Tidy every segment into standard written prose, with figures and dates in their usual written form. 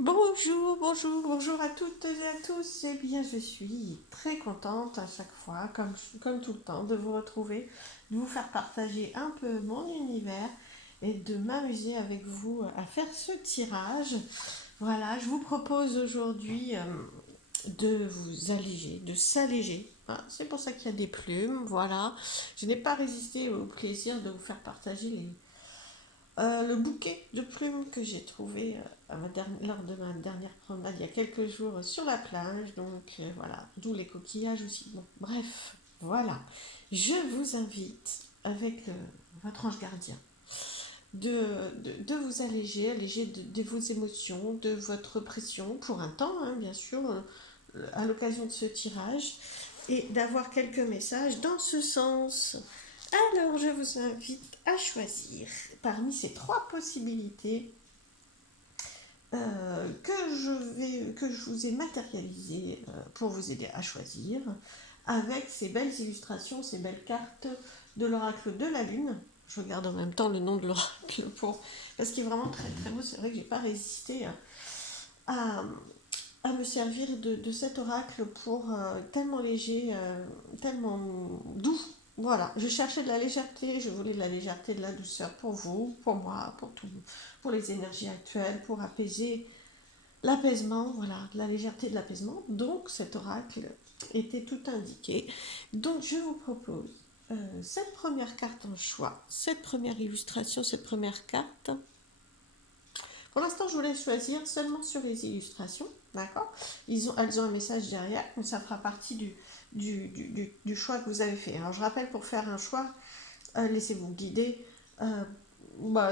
Bonjour, bonjour, bonjour à toutes et à tous. Eh bien, je suis très contente à chaque fois, comme tout le temps, de vous retrouver, de vous faire partager un peu mon univers et de m'amuser avec vous à faire ce tirage. Voilà, je vous propose aujourd'hui de vous alléger, de s'alléger. Voilà, c'est pour ça qu'il y a des plumes, voilà. Je n'ai pas résisté au plaisir de vous faire partager le bouquet de plumes que j'ai trouvé lors de ma dernière promenade il y a quelques jours sur la plage. Donc voilà, d'où les coquillages aussi. Bon, bref, voilà. Je vous invite avec votre ange gardien de vous alléger de vos émotions, de votre pression pour un temps, hein, bien sûr, à l'occasion de ce tirage, et d'avoir quelques messages dans ce sens. Alors, je vous invite à choisir parmi ces trois possibilités que je vous ai matérialisées pour vous aider à choisir, avec ces belles illustrations, ces belles cartes de l'oracle de la Lune. Je regarde en même temps le nom de l'oracle parce qu'il est vraiment très très beau. C'est vrai que j'ai pas résisté à, à me servir de cet oracle pour tellement léger, tellement doux. Voilà, je cherchais de la légèreté, je voulais de la légèreté, de la douceur pour vous, pour moi, pour tout, pour les énergies actuelles, pour apaiser l'apaisement, voilà, de la légèreté, de l'apaisement. Donc cet oracle était tout indiqué. Donc je vous propose cette première carte en choix, cette première illustration, cette première carte. Pour l'instant, je voulais choisir seulement sur les illustrations, d'accord. Elles ont un message derrière, donc ça fera partie du choix que vous avez fait. Alors je rappelle, pour faire un choix, laissez-vous guider,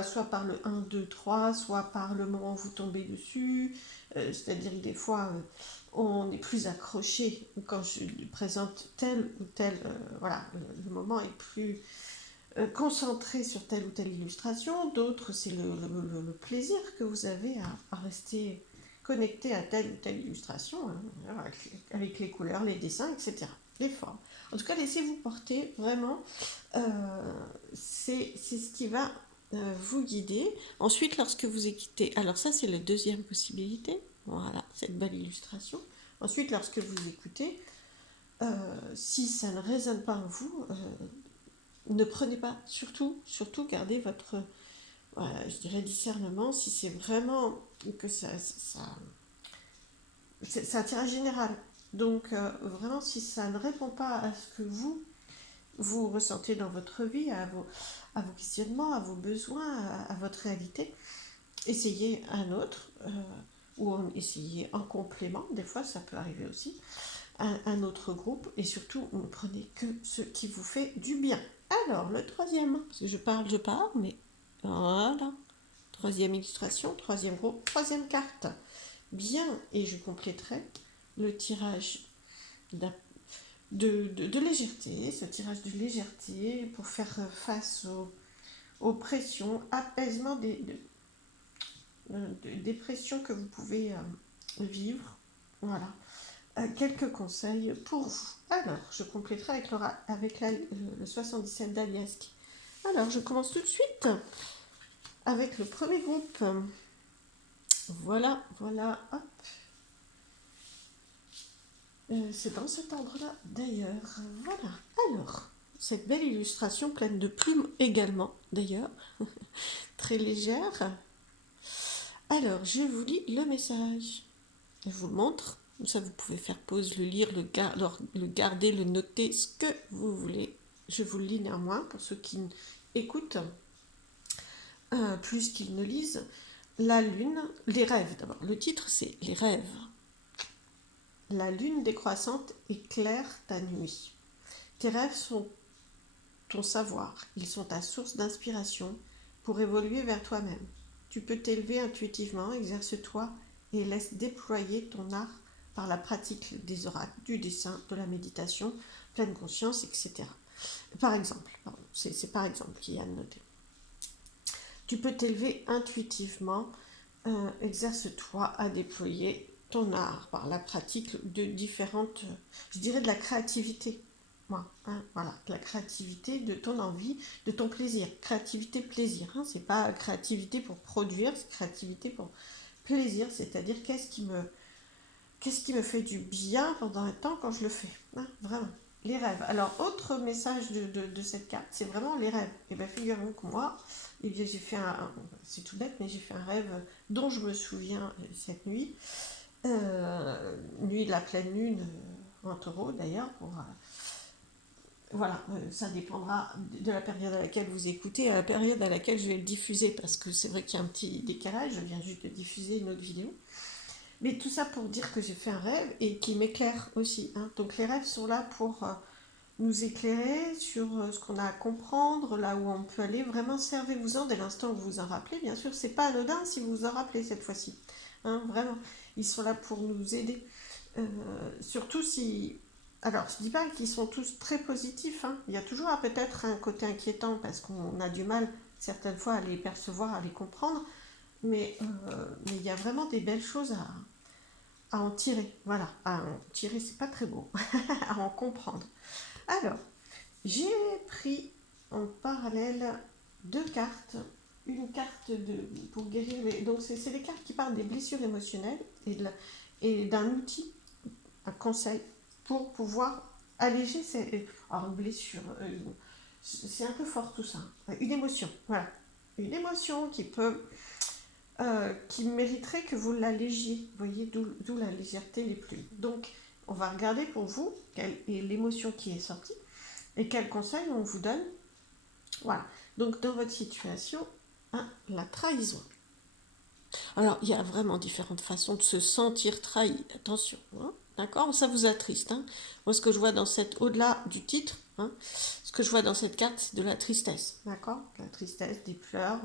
soit par le 1, 2, 3, soit par le moment où vous tombez dessus. C'est-à-dire que des fois, on est plus accroché quand je présente tel ou tel. Voilà, le moment est plus concentré sur telle ou telle illustration. D'autres, c'est le plaisir que vous avez à rester connecté à telle ou telle illustration, hein, avec les couleurs, les dessins, etc. Les formes. En tout cas, laissez-vous porter vraiment. euh, c'est ce qui va vous guider. Ensuite, lorsque vous écoutez, alors ça c'est la deuxième possibilité, voilà, cette belle illustration. Ensuite, lorsque vous écoutez, si ça ne résonne pas en vous, ne prenez pas, surtout gardez votre, voilà, je dirais, discernement, si c'est vraiment que c'est un tirage général. Donc, vraiment, si ça ne répond pas à ce que vous ressentez dans votre vie, à vos questionnements, à vos besoins, à votre réalité, essayez un autre, ou essayez en complément, des fois ça peut arriver aussi, un autre groupe, et surtout ne prenez que ce qui vous fait du bien. Alors, le troisième, parce que je parle, mais voilà. Troisième illustration, troisième groupe, troisième carte. Bien, et je compléterai le tirage de légèreté, ce tirage de légèreté pour faire face aux pressions, apaisement des pressions que vous pouvez vivre. Voilà. Quelques conseils pour vous. Alors, je compléterai avec le 77 d'Aliask. Alors, je commence tout de suite avec le premier groupe. Voilà, voilà, hop. C'est dans cet ordre-là, d'ailleurs. Voilà. Alors, cette belle illustration pleine de plumes également, d'ailleurs, très légère. Alors, je vous lis le message. Je vous le montre. Ça, vous pouvez faire pause, le lire, le garder, le noter, ce que vous voulez. Je vous le lis néanmoins pour ceux qui écoutent plus qu'ils ne lisent. La lune, les rêves d'abord. Le titre, c'est Les rêves. La lune décroissante éclaire ta nuit. Tes rêves sont ton savoir. Ils sont ta source d'inspiration pour évoluer vers toi-même. Tu peux t'élever intuitivement, exerce-toi et laisse déployer ton art par la pratique des oracles, du dessin, de la méditation, pleine conscience, etc. Par exemple, c'est par exemple qui a noté. Tu peux t'élever intuitivement, exerce-toi à déployer ton art par la pratique de différentes, je dirais de la créativité. Voilà, de la créativité, de ton envie, de ton plaisir. Créativité, plaisir. C'est pas créativité pour produire, c'est créativité plaisir, c'est-à-dire qu'est-ce qui me fait du bien pendant un temps quand je le fais, hein, vraiment. Les rêves. Alors, autre message de cette carte, c'est vraiment les rêves. Et bien, figurez-vous que moi, eh bien, j'ai fait c'est tout bête, mais j'ai fait un rêve dont je me souviens cette nuit. Nuit de la pleine lune en taureau, d'ailleurs, voilà, ça dépendra de la période à laquelle vous écoutez, à la période à laquelle je vais le diffuser, parce que c'est vrai qu'il y a un petit décalage, je viens juste de diffuser une autre vidéo. Mais tout ça pour dire que j'ai fait un rêve et qui m'éclaire aussi, hein. Donc les rêves sont là pour nous éclairer sur ce qu'on a à comprendre, là où on peut aller. Vraiment, servez-vous-en dès l'instant où vous vous en rappelez. Bien sûr, c'est pas anodin si vous vous en rappelez cette fois-ci, hein, vraiment. Ils sont là pour nous aider. Surtout si... Alors, je dis pas qu'ils sont tous très positifs, hein. Il y a toujours peut-être un côté inquiétant parce qu'on a du mal certaines fois à les percevoir, à les comprendre. Mais il y a vraiment des belles choses à en tirer. Voilà, à en tirer, c'est pas très beau, à en comprendre. Alors, j'ai pris en parallèle deux cartes. Une carte pour guérir les... Donc, c'est les cartes qui parlent des blessures émotionnelles et d'un outil, un conseil pour pouvoir alléger ces... Alors, une blessure, c'est un peu fort tout ça. Une émotion, voilà. Une émotion qui mériterait que vous l'allégiez. Vous voyez, d'où la légèreté, les plumes. Donc, on va regarder pour vous quelle est l'émotion qui est sortie et quels conseils on vous donne. Voilà. Donc, dans votre situation, hein, la trahison. Alors, il y a vraiment différentes façons de se sentir trahi. Attention, hein, d'accord? Ça vous attriste, hein? Moi, ce que je vois dans cette, au-delà du titre, hein, ce que je vois dans cette carte, c'est de la tristesse, d'accord? La tristesse, des pleurs,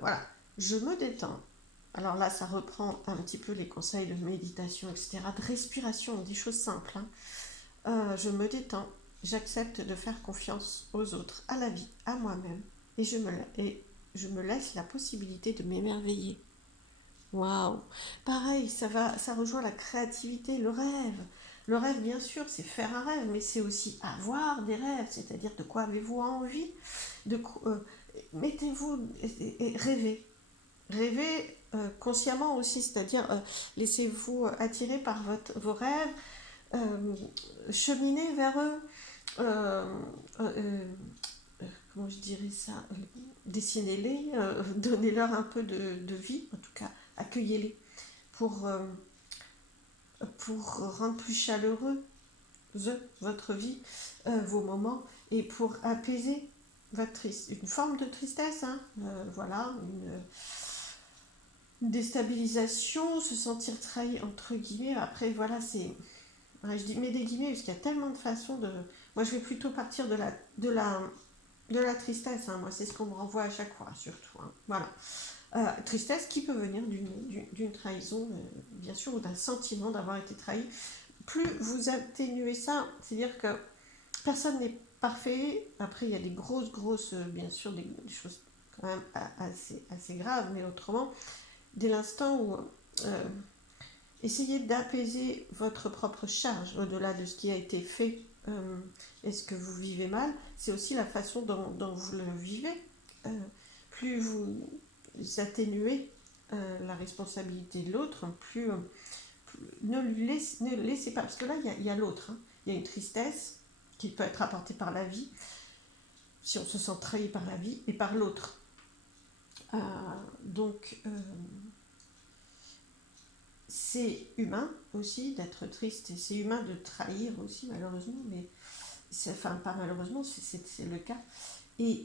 voilà. Je me détends. Alors là, ça reprend un petit peu les conseils de méditation, etc., de respiration, des choses simples, hein. Je me détends, j'accepte de faire confiance aux autres, à la vie, à moi-même, et je me laisse la possibilité de m'émerveiller. Waouh! Pareil, ça rejoint la créativité, le rêve. Le rêve, bien sûr, c'est faire un rêve, mais c'est aussi avoir des rêves, c'est-à-dire de quoi avez-vous envie, mettez-vous et rêvez. Rêvez consciemment aussi, c'est-à-dire laissez-vous attirer par vos rêves, euh, cheminez vers eux, euh, euh, comment je dirais ça, dessinez-les, donnez-leur un peu de vie, en tout cas, accueillez-les pour, euh, pour rendre plus chaleureux votre vie, vos moments, et pour apaiser une forme de tristesse, hein, voilà, une déstabilisation, se sentir trahi entre guillemets. Après, voilà, c'est... Ouais, je dis mets des guillemets parce qu'il y a tellement de façons de... Moi, je vais plutôt partir de la tristesse, hein. Moi, c'est ce qu'on me renvoie à chaque fois, surtout, hein. Voilà. Tristesse qui peut venir d'une trahison, bien sûr, ou d'un sentiment d'avoir été trahi. Plus vous atténuez ça, c'est-à-dire que personne n'est parfait. Après, il y a des grosses, bien sûr, des choses quand même assez graves, mais autrement, dès l'instant où essayez d'apaiser votre propre charge au-delà de ce qui a été fait et ce que vous vivez mal, c'est aussi la façon dont vous le vivez. Plus vous atténuez la responsabilité de l'autre, ne le laissez pas, parce que là, il y a l'autre, hein. Il y a une tristesse qui peut être apportée par la vie, si on se sent trahi par la vie, et par l'autre. Donc, c'est humain aussi d'être triste, et c'est humain de trahir aussi, malheureusement, mais enfin, pas malheureusement, c'est le cas. Et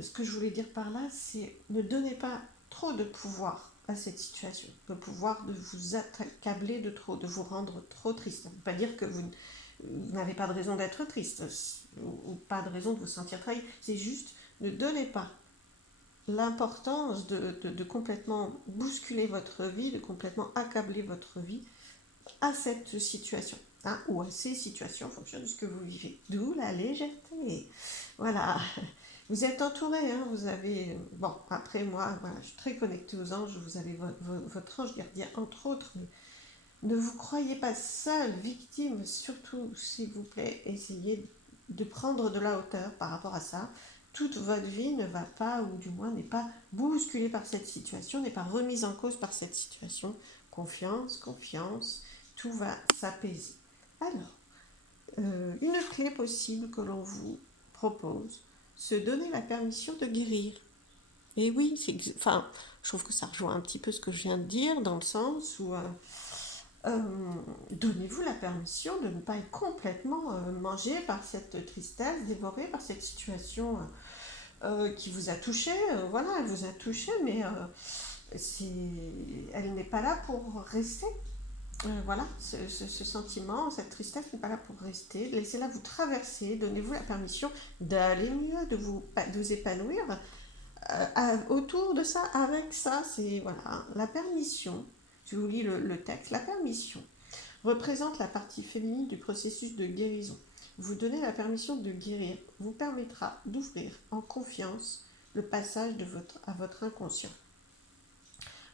ce que je voulais dire par là, c'est ne donnez pas trop de pouvoir à cette situation, le pouvoir de vous accabler de trop, de vous rendre trop triste. Ça ne veut pas dire que vous n'avez pas de raison d'être triste ou pas de raison de vous sentir trahi, c'est juste ne donnez pas l'importance de complètement bousculer votre vie, de complètement accabler votre vie à cette situation, hein, ou à ces situations en fonction de ce que vous vivez. D'où la légèreté. Voilà. Vous êtes entouré, hein, vous avez... Bon, après moi, voilà, je suis très connectée aux anges, vous avez votre ange gardien, entre autres, mais ne vous croyez pas seul, victime, surtout, s'il vous plaît, essayez de prendre de la hauteur par rapport à ça, toute votre vie ne va pas, ou du moins n'est pas bousculée par cette situation, n'est pas remise en cause par cette situation. Confiance, confiance, tout va s'apaiser. Alors, une clé possible que l'on vous propose, se donner la permission de guérir. Et oui, enfin, je trouve que ça rejoint un petit peu ce que je viens de dire, dans le sens où donnez-vous la permission de ne pas être complètement mangé par cette tristesse, dévoré par cette situation qui vous a touché. Voilà, elle vous a touché, mais elle n'est pas là pour rester. Voilà, ce sentiment, cette tristesse n'est pas là pour rester. Laissez-la vous traverser, donnez-vous la permission d'aller mieux, de vous épanouir autour de ça, avec ça. C'est voilà, la permission. Je vous lis le texte. La permission représente la partie féminine du processus de guérison. Vous donner la permission de guérir vous permettra d'ouvrir en confiance le passage à votre inconscient.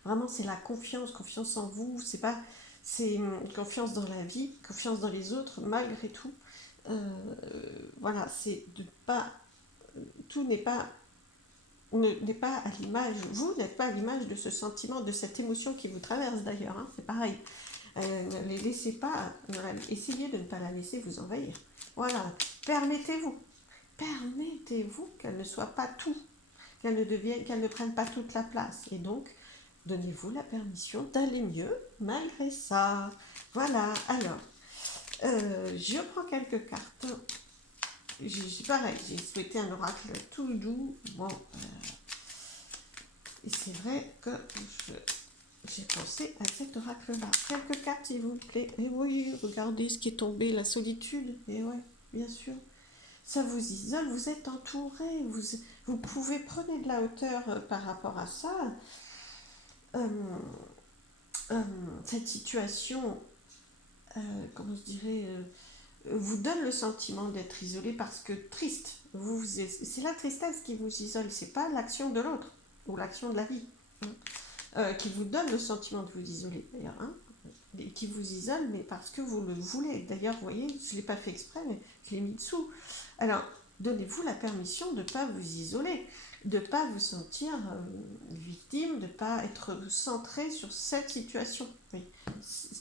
Vraiment, c'est la confiance, confiance en vous. C'est confiance dans la vie, confiance dans les autres, malgré tout. Voilà, c'est de pas, tout n'est pas à l'image, vous n'êtes pas à l'image de ce sentiment, de cette émotion qui vous traverse d'ailleurs, hein, c'est pareil. Ne les laissez pas, essayez de ne pas la laisser vous envahir. Voilà, permettez-vous qu'elle ne soit pas tout, qu'elle ne prenne pas toute la place. Et donc, donnez-vous la permission d'aller mieux malgré ça. Voilà, alors, je prends quelques cartes. Pareil, j'ai souhaité un oracle tout doux. Bon, et c'est vrai que j'ai pensé à cet oracle-là. Quelques cartes, s'il vous plaît. Et oui, regardez ce qui est tombé, la solitude. Et ouais, bien sûr. Ça vous isole, vous êtes entouré. Vous pouvez prendre de la hauteur par rapport à ça. Cette situation, comment je dirais, vous donne le sentiment d'être isolé parce que triste. C'est la tristesse qui vous isole, c'est pas l'action de l'autre ou l'action de la vie qui vous donne le sentiment de vous isoler d'ailleurs, hein, et qui vous isole, mais parce que vous le voulez. D'ailleurs, vous voyez, je l'ai pas fait exprès, mais je l'ai mis dessous. Alors, donnez-vous la permission de ne pas vous isoler, de ne pas vous sentir victime, de ne pas être centré sur cette situation. Oui.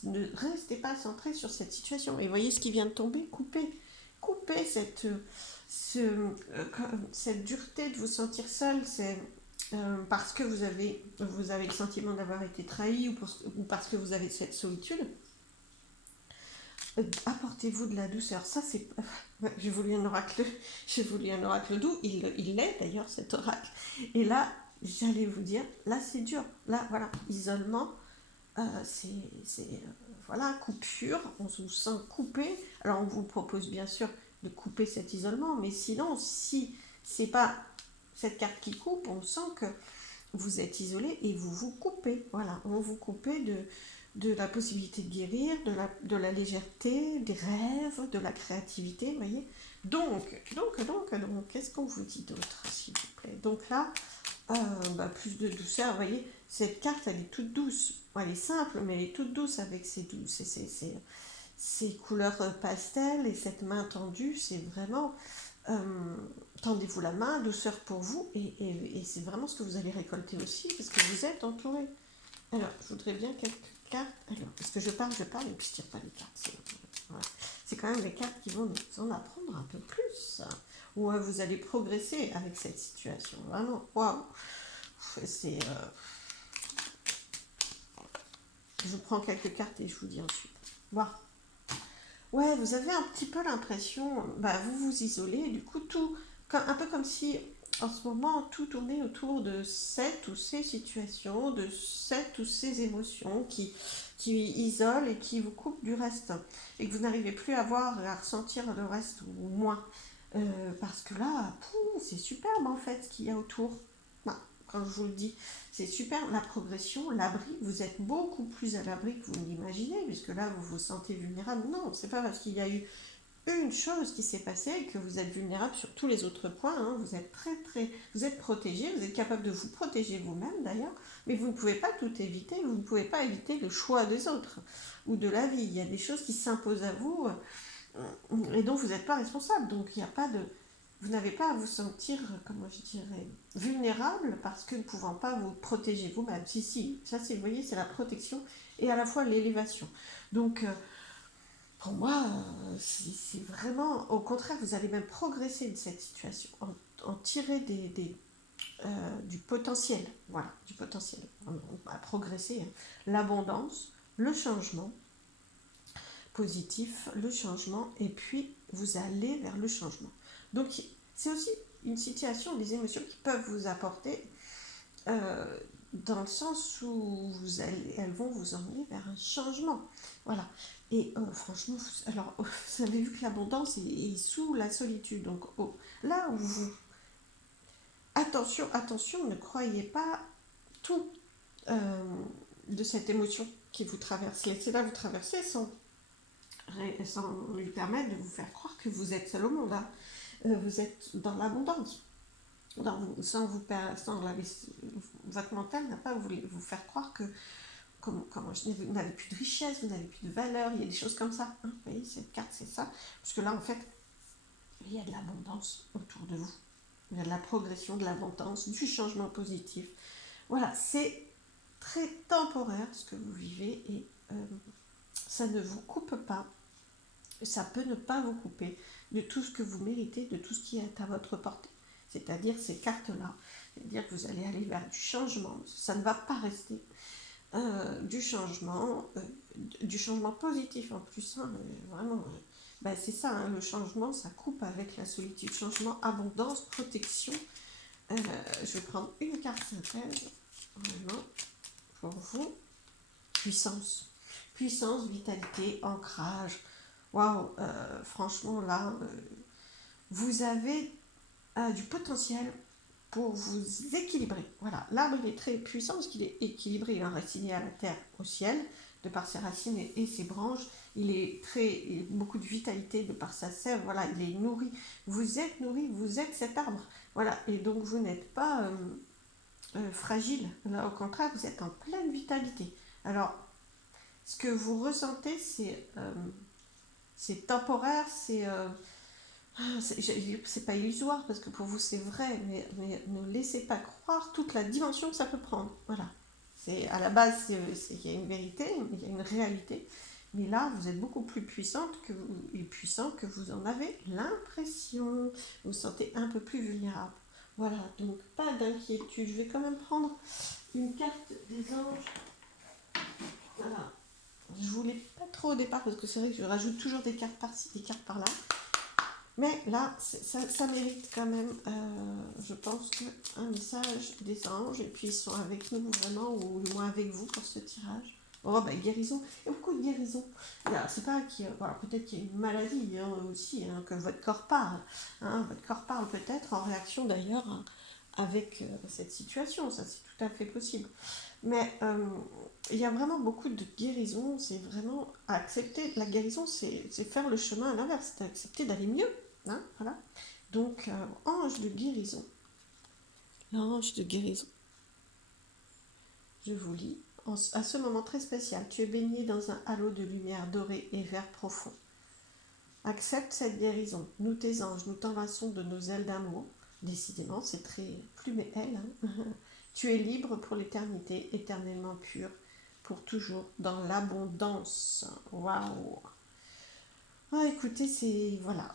Ne restez pas centré sur cette situation. Et voyez ce qui vient de tomber, coupez cette dureté de vous sentir seul, parce que vous avez le sentiment d'avoir été trahi ou parce que vous avez cette solitude. Apportez-vous de la douceur. Ça, c'est. J'ai voulu un oracle doux. Il l'est d'ailleurs, cet oracle. Et là, j'allais vous dire, là, c'est dur. Là, voilà, isolement, voilà, coupure. On se sent coupé. Alors, on vous propose bien sûr de couper cet isolement, mais sinon, si c'est pas cette carte qui coupe, on sent que vous êtes isolé et vous vous coupez. Voilà, on vous coupez de la possibilité de guérir, de la légèreté, des rêves, de la créativité, vous voyez. Donc, qu'est-ce qu'on vous dit d'autre, s'il vous plaît? Donc là, plus de douceur, vous voyez, cette carte, elle est toute douce. Elle est simple, mais elle est toute douce avec ces couleurs pastel et cette main tendue, c'est vraiment... tendez-vous la main, douceur pour vous, et c'est vraiment ce que vous allez récolter aussi, parce que vous êtes entouré. Alors, je voudrais bien quelques cartes. Alors, parce que je parle, et puis je tire pas les cartes. Voilà. C'est quand même les cartes qui vont nous en apprendre un peu plus. Où vous allez progresser avec cette situation. Vraiment, waouh. C'est... Je prends quelques cartes et je vous dis ensuite. Waouh. Ouais, vous avez un petit peu l'impression, vous vous isolez, et du coup, un peu comme si, en ce moment, tout tournait autour de cette ou ces situations, de cette ou ces émotions qui isolent et qui vous coupent du reste, et que vous n'arrivez plus à ressentir le reste, ou moins. Parce que là, c'est superbe, en fait, ce qu'il y a autour. Quand je vous le dis, c'est super, la progression, l'abri, vous êtes beaucoup plus à l'abri que vous ne l'imaginez, puisque là, vous vous sentez vulnérable. Non, c'est pas parce qu'il y a eu une chose qui s'est passée que vous êtes vulnérable sur tous les autres points. Hein. Vous êtes vous êtes protégé, vous êtes capable de vous protéger vous-même d'ailleurs, mais vous ne pouvez pas tout éviter, vous ne pouvez pas éviter le choix des autres ou de la vie. Il y a des choses qui s'imposent à vous et dont vous n'êtes pas responsable. Donc il n'y a pas de... vous n'avez pas à vous sentir, comment je dirais, vulnérable parce que ne pouvant pas vous protéger vous-même. Si, ça c'est, vous voyez, c'est la protection et à la fois l'élévation. Donc, pour moi, c'est vraiment, au contraire, vous allez même progresser de cette situation, en tirer du potentiel, voilà, du potentiel, à progresser, hein. L'abondance, le changement positif, le changement, et puis vous allez vers le changement. Donc, c'est aussi une situation, des émotions qui peuvent vous apporter, dans le sens où elles vont vous emmener vers un changement. Voilà. Et franchement, alors, vous avez vu que l'abondance est sous la solitude. Donc, là où vous... Attention, attention, ne croyez pas tout euh, de cette émotion qui vous traverse. Laissez-la vous traverser sans lui permettre de vous faire croire que vous êtes seul au monde. Hein. Vous êtes dans l'abondance. Sans votre mental n'a pas voulu vous faire croire que vous n'avez plus de richesse, vous n'avez plus de valeur, il y a des choses comme ça. Hein. Vous voyez, cette carte, c'est ça. Parce que là, en fait, il y a de l'abondance autour de vous. Il y a de la progression, de l'abondance, du changement positif. Voilà, c'est très temporaire ce que vous vivez et ça ne vous coupe pas. Ça peut ne pas vous couper de tout ce que vous méritez, de tout ce qui est à votre portée. C'est-à-dire ces cartes-là. C'est-à-dire que vous allez aller vers du changement. Ça ne va pas rester. Du changement positif en plus. Hein, vraiment, c'est ça, hein, le changement, ça coupe avec la solitude. Changement, abondance, protection. Je vais prendre une carte synthèse. Vraiment, pour vous. Puissance. Puissance, vitalité, ancrage. Waouh, franchement, là, vous avez du potentiel pour vous équilibrer. Voilà, l'arbre il est très puissant parce qu'il est équilibré, il est enraciné à la terre, au ciel, de par ses racines et ses branches. Il a beaucoup de vitalité de par sa sève. Voilà, il est nourri. Vous êtes nourri, vous êtes cet arbre. Voilà, et donc vous n'êtes pas fragile. Là, au contraire, vous êtes en pleine vitalité. Alors, ce que vous ressentez, c'est temporaire, c'est pas illusoire parce que pour vous c'est vrai, mais ne laissez pas croire toute la dimension que ça peut prendre. Voilà. À la base, il y a une vérité, il y a une réalité, mais là vous êtes beaucoup plus puissante et puissant que vous en avez l'impression. Vous vous sentez un peu plus vulnérable. Voilà, donc pas d'inquiétude. Je vais quand même prendre une carte des anges. Voilà. Je voulais pas trop au départ parce que c'est vrai que je rajoute toujours des cartes par-ci, des cartes par-là. Mais là, ça mérite quand même, je pense, un message des anges. Et puis ils sont avec nous vraiment, ou du moins avec vous pour ce tirage. Oh, guérison. Il y a beaucoup de guérison. C'est pas voilà, peut-être qu'il y a une maladie hein, aussi, hein, que votre corps parle. Hein, votre corps parle peut-être en réaction d'ailleurs hein, avec cette situation. Ça, c'est tout à fait possible. Mais il y a vraiment beaucoup de guérison. C'est vraiment accepter. La guérison, c'est faire le chemin à l'inverse. C'est accepter d'aller mieux. Hein, voilà. Donc, ange de guérison. L'ange de guérison. Je vous lis. À ce moment très spécial, tu es baigné dans un halo de lumière dorée et vert profond. Accepte cette guérison. Nous, tes anges, nous t'embrassons de nos ailes d'amour. Décidément, c'est très plume et aile. Hein. Tu es libre pour l'éternité, éternellement pur, pour toujours, dans l'abondance. Waouh! Ah, écoutez, voilà.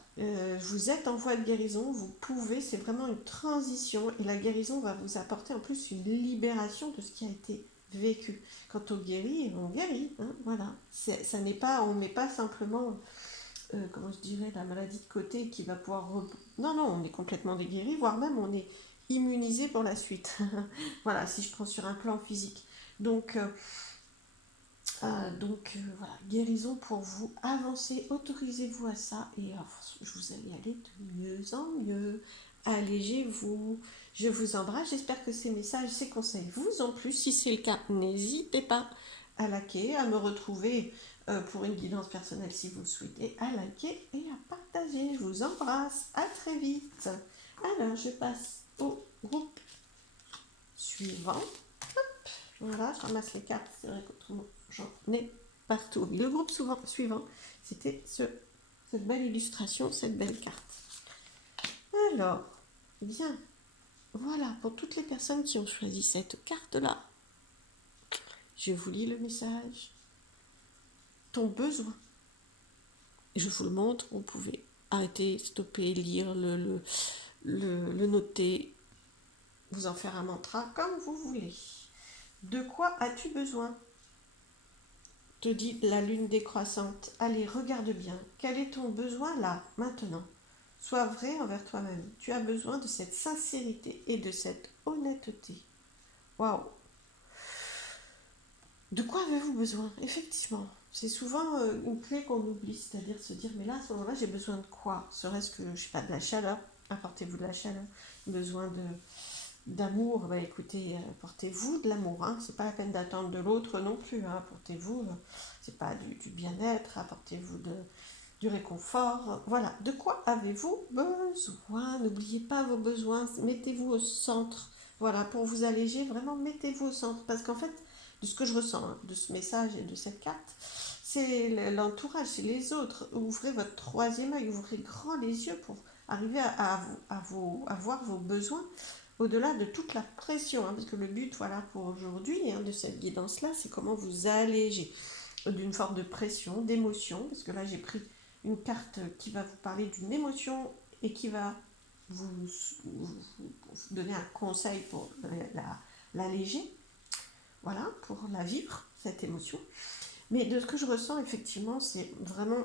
Vous êtes en voie de guérison, vous pouvez, c'est vraiment une transition et la guérison va vous apporter en plus une libération de ce qui a été vécu. Quand on guérit, hein, voilà. Ça n'est pas, on ne met pas simplement, comment je dirais, la maladie de côté qui va pouvoir... Non, non, on est complètement guéri, voire même on est immunisé pour la suite. Voilà, si je prends sur un plan physique. Donc, voilà, guérison pour vous, avancez, autorisez-vous à ça et je vous allez aller de mieux en mieux, allégez-vous, je vous embrasse, j'espère que ces messages, ces conseils vous ont plu, si c'est le cas, n'hésitez pas à liker, à me retrouver pour une guidance personnelle si vous le souhaitez, à liker et à partager, je vous embrasse, à très vite. Alors je passe au groupe suivant. Voilà, je ramasse les cartes, c'est vrai qu'autrement j'en ai partout. Le groupe suivant, c'était cette belle illustration, cette belle carte. Alors, bien, voilà, pour toutes les personnes qui ont choisi cette carte-là, je vous lis le message. Ton besoin. Je vous le montre, vous pouvez arrêter, stopper, lire, le noter, vous en faire un mantra comme vous voulez. De quoi as-tu besoin? Te dit la lune décroissante. Allez, regarde bien. Quel est ton besoin là, maintenant? Sois vrai envers toi-même. Tu as besoin de cette sincérité et de cette honnêteté. Waouh! De quoi avez-vous besoin? Effectivement, c'est souvent une clé qu'on oublie, c'est-à-dire se dire, mais là, à ce moment-là, j'ai besoin de quoi? Serait-ce que, je sais pas, de la chaleur? Apportez-vous de la chaleur. Besoin d'amour? Bah écoutez, apportez-vous de l'amour, hein. C'est pas la peine d'attendre de l'autre non plus, hein. Apportez-vous, c'est pas du bien-être, apportez-vous du réconfort. Voilà, de quoi avez-vous besoin? N'oubliez pas vos besoins, mettez-vous au centre. Voilà, pour vous alléger, vraiment mettez-vous au centre. Parce qu'en fait, de ce que je ressens, hein, de ce message et de cette carte, c'est l'entourage, c'est les autres. Ouvrez votre troisième œil, ouvrez grand les yeux pour arriver à voir vos besoins au-delà de toute la pression. Hein, parce que le but, voilà, pour aujourd'hui, hein, de cette guidance-là, c'est comment vous alléger d'une forme de pression, d'émotion. Parce que là, j'ai pris une carte qui va vous parler d'une émotion et qui va vous donner un conseil pour l'alléger, voilà, pour la vivre, cette émotion. Mais de ce que je ressens, effectivement, c'est vraiment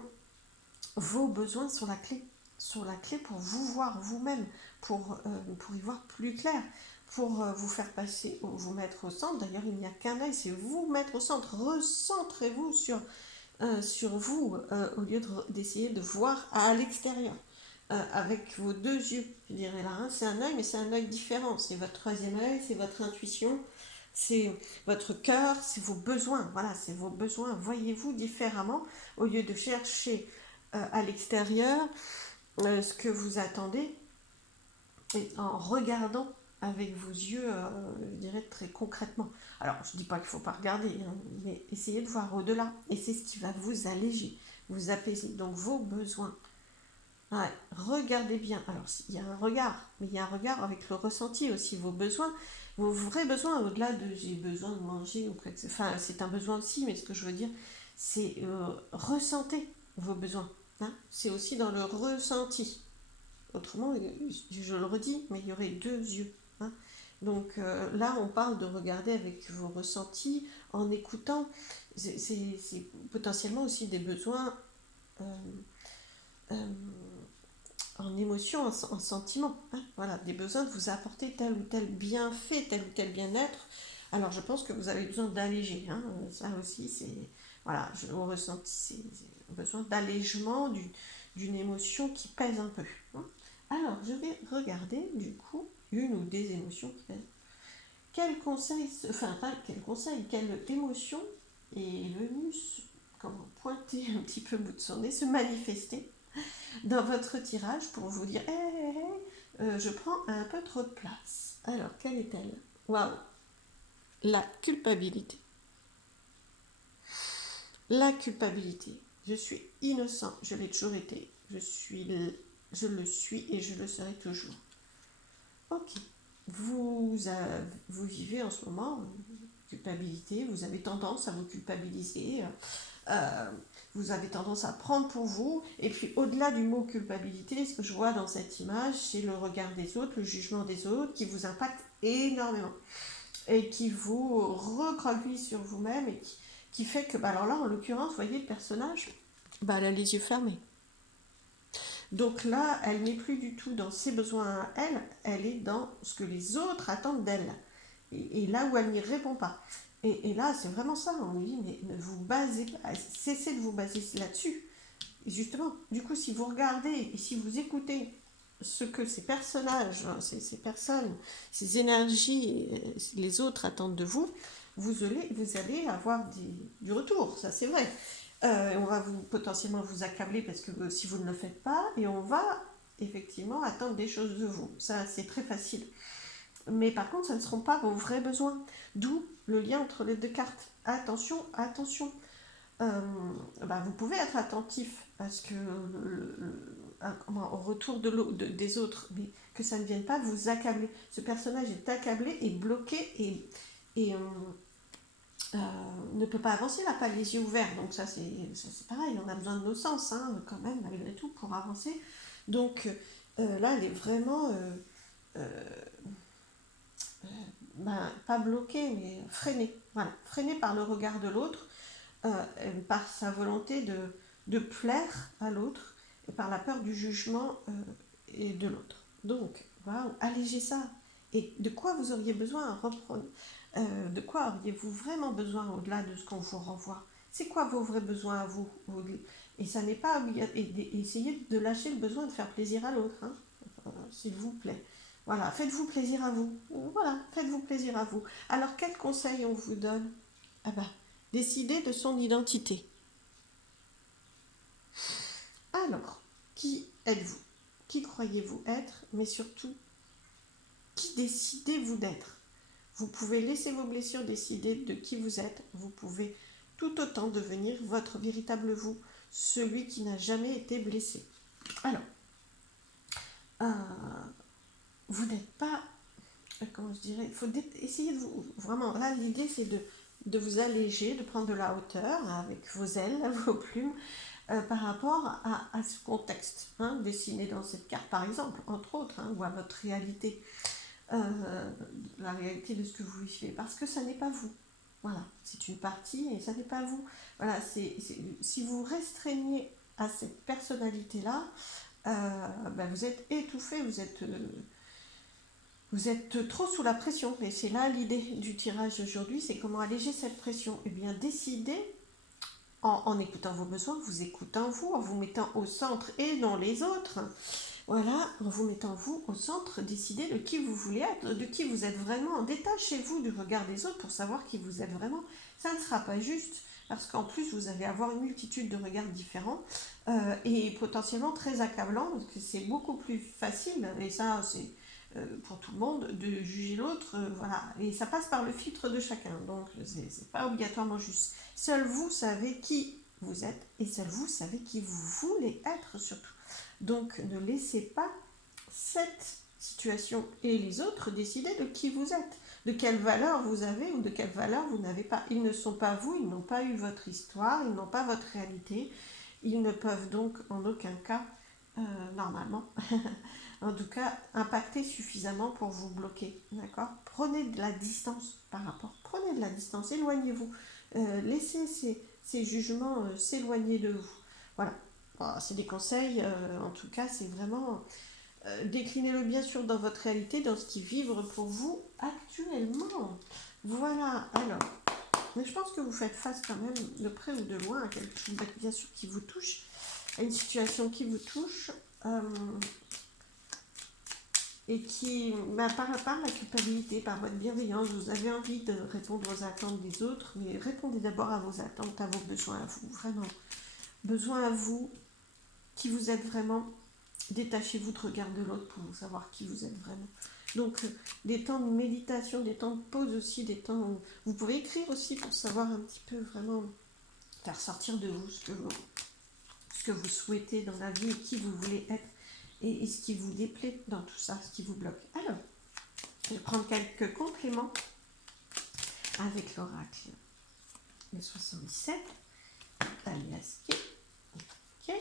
vos besoins sur la clé pour vous voir vous-même, pour y voir plus clair, pour vous faire passer, vous mettre au centre. D'ailleurs, il n'y a qu'un œil, c'est vous mettre au centre. Recentrez-vous sur vous, au lieu d'essayer de voir à l'extérieur, avec vos deux yeux, je dirais là. Hein. C'est un œil, mais c'est un œil différent. C'est votre troisième œil, c'est votre intuition, c'est votre cœur, c'est vos besoins. Voilà, c'est vos besoins. Voyez-vous différemment, au lieu de chercher à l'extérieur ce que vous attendez, et en regardant avec vos yeux, je dirais très concrètement. Alors, je ne dis pas qu'il ne faut pas regarder, hein, mais essayez de voir au-delà. Et c'est ce qui va vous alléger, vous apaiser. Donc, vos besoins. Ouais, regardez bien. Alors, il y a un regard, mais il y a un regard avec le ressenti aussi. Vos besoins, vos vrais besoins, au-delà de j'ai besoin de manger, ou quoi que enfin, c'est un besoin aussi, mais ce que je veux dire, c'est ressentez vos besoins. Hein. C'est aussi dans le ressenti. Autrement, je le redis, mais il y aurait deux yeux. Hein. Donc là, on parle de regarder avec vos ressentis, en écoutant. C'est potentiellement aussi des besoins euh, euh, en émotion, en sentiment. Hein. Voilà, des besoins de vous apporter tel ou tel bienfait, tel ou tel bien-être. Alors je pense que vous avez besoin d'alléger. Hein. Ça aussi, c'est. Voilà, on ressent besoin d'allègement d'une émotion qui pèse un peu. Hein. Alors, je vais regarder, du coup, une ou des émotions qui pèsent. Quel conseil, enfin, pas quel conseil, quelle émotion est venue, comment, pointer un petit peu au bout de son nez, se manifester dans votre tirage pour vous dire hey, hey, hey, je prends un peu trop de place. Alors, quelle est-elle? Waouh! La culpabilité. La culpabilité. Je suis innocent, je l'ai toujours été. Je le suis et je le serai toujours. Ok. Vous vivez en ce moment culpabilité, vous avez tendance à vous culpabiliser, vous avez tendance à prendre pour vous, et puis au-delà du mot culpabilité, ce que je vois dans cette image, c'est le regard des autres, le jugement des autres qui vous impacte énormément et qui vous recroqueville sur vous-même et qui fait que, alors là en l'occurrence, vous voyez le personnage, elle a les yeux fermés. Donc là, elle n'est plus du tout dans ses besoins à elle, elle est dans ce que les autres attendent d'elle. Et là où elle n'y répond pas. Et là, c'est vraiment ça. On lui dit, mais ne vous basez pas, cessez de vous baser là-dessus. Et justement, du coup, si vous regardez et si vous écoutez ce que ces personnages, ces personnes, ces énergies, les autres attendent de vous, vous allez avoir du retour, ça c'est vrai. On va potentiellement vous accabler parce que si vous ne le faites pas, et on va effectivement attendre des choses de vous. Ça, c'est très facile. Mais par contre, ce ne seront pas vos vrais besoins. D'où le lien entre les deux cartes. Attention, attention. vous pouvez être attentif parce que au retour des autres, mais que ça ne vienne pas vous accabler. Ce personnage est accablé et bloqué et ne peut pas avancer, n'a pas les yeux ouverts. Donc ça c'est pareil, on a besoin de nos sens hein, quand même malgré tout pour avancer. Donc là elle est vraiment pas bloquée mais freinée. Voilà, freinée par le regard de l'autre, par sa volonté de plaire à l'autre et par la peur du jugement et de l'autre. Donc voilà, allégez ça. Et de quoi vous auriez besoin à reprendre de quoi auriez-vous vraiment besoin au-delà de ce qu'on vous renvoie? C'est quoi vos vrais besoins à vous? Et ça n'est pas obligatoire. Essayez de lâcher le besoin de faire plaisir à l'autre, hein, s'il vous plaît. Voilà, faites-vous plaisir à vous. Voilà, faites-vous plaisir à vous. Alors, quel conseil on vous donne? Ah bah, décidez de son identité. Alors, qui êtes-vous? Qui croyez-vous être? Mais surtout, qui décidez-vous d'être? Vous pouvez laisser vos blessures décider de qui vous êtes. Vous pouvez tout autant devenir votre véritable vous, celui qui n'a jamais été blessé. Alors, vous n'êtes pas, comment je dirais, il faut essayer de vous, vraiment, là l'idée c'est de vous alléger, de prendre de la hauteur avec vos ailes, vos plumes, par rapport à ce contexte, hein, dessiné dans cette carte par exemple, entre autres, hein, ou à votre réalité. La réalité de ce que vous vivez, parce que ça n'est pas vous. Voilà, c'est une partie et ça n'est pas vous. Voilà, si vous restreignez à cette personnalité-là, vous êtes étouffé, vous êtes trop sous la pression. Et c'est là l'idée du tirage d'aujourd'hui, c'est comment alléger cette pression. Eh bien, décidez en écoutant vos besoins, vous écoutant vous, en vous mettant au centre et non les autres. Voilà, en vous mettant vous au centre, décidez de qui vous voulez être, de qui vous êtes vraiment. Détachez-vous du regard des autres pour savoir qui vous êtes vraiment. Ça ne sera pas juste, parce qu'en plus, vous allez avoir une multitude de regards différents et potentiellement très accablants, parce que c'est beaucoup plus facile, et ça, c'est pour tout le monde, de juger l'autre. Voilà, et ça passe par le filtre de chacun, donc c'est pas obligatoirement juste. Seul vous savez qui vous êtes, et seul vous savez qui vous voulez être surtout. Donc ne laissez pas cette situation et les autres décider de qui vous êtes, de quelle valeur vous avez ou de quelle valeur vous n'avez pas. Ils ne sont pas vous, ils n'ont pas eu votre histoire, ils n'ont pas votre réalité. Ils ne peuvent donc en aucun cas, normalement, en tout cas, impacter suffisamment pour vous bloquer. D'accord? Prenez de la distance par rapport. Prenez de la distance, éloignez-vous. Laissez ces jugements s'éloigner de vous. Voilà. C'est des conseils, en tout cas, c'est vraiment déclinez-le bien sûr dans votre réalité, dans ce qui vibre pour vous actuellement. Voilà, alors, mais je pense que vous faites face quand même, de près ou de loin, à quelque chose bien sûr qui vous touche, à une situation qui vous touche, et qui, par la culpabilité, par votre bienveillance, vous avez envie de répondre aux attentes des autres, mais répondez d'abord à vos attentes, à vos besoins à vous, vraiment. Besoin à vous, qui vous êtes vraiment, détachez-vous de regard de l'autre pour savoir qui vous êtes vraiment. Donc des temps de méditation, des temps de pause aussi, des temps où vous pouvez écrire aussi pour savoir un petit peu vraiment faire sortir de vous ce que vous souhaitez dans la vie et qui vous voulez être et ce qui vous déplaît dans tout ça, ce qui vous bloque. Alors, je vais prendre quelques compléments avec l'oracle de 77, alias K. Ok.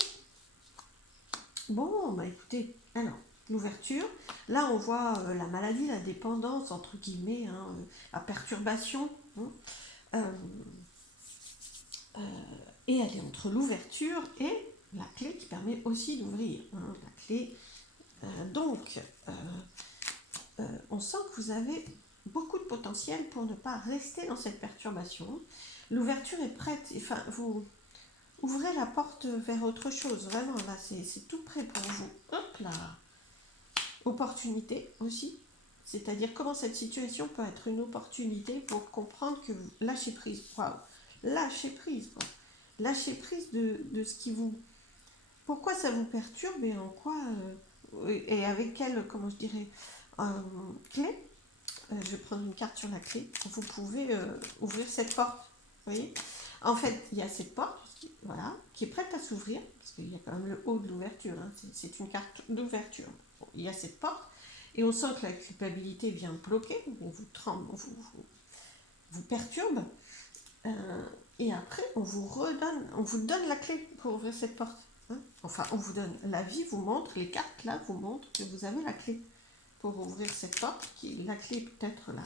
Bon, écoutez, alors, l'ouverture, là on voit la maladie, la dépendance, entre guillemets, hein, la perturbation, hein, et elle est entre l'ouverture et la clé qui permet aussi d'ouvrir, hein, la clé. Donc, on sent que vous avez beaucoup de potentiel pour ne pas rester dans cette perturbation. L'ouverture est prête, enfin, vous ouvrez la porte vers autre chose, vraiment, là, c'est tout prêt pour vous. Hop là. Opportunité aussi, c'est-à-dire comment cette situation peut être une opportunité pour comprendre que vous lâchez prise. Waouh, lâchez prise, quoi. Lâchez prise de ce qui vous... Pourquoi ça vous perturbe et en quoi... et avec quelle, comment je dirais, clé, je vais prendre une carte sur la clé, vous pouvez ouvrir cette porte, vous voyez. En fait, il y a cette porte, voilà, qui est prête à s'ouvrir, parce qu'il y a quand même le haut de l'ouverture, hein, c'est une carte d'ouverture. Bon, il y a cette porte, et on sent que la culpabilité vient bloquer, on vous tremble, vous perturbe, et après on vous donne la clé pour ouvrir cette porte. Hein. Enfin, on vous donne, la vie vous montre, les cartes là vous montrent que vous avez la clé pour ouvrir cette porte, qui la clé peut-être là,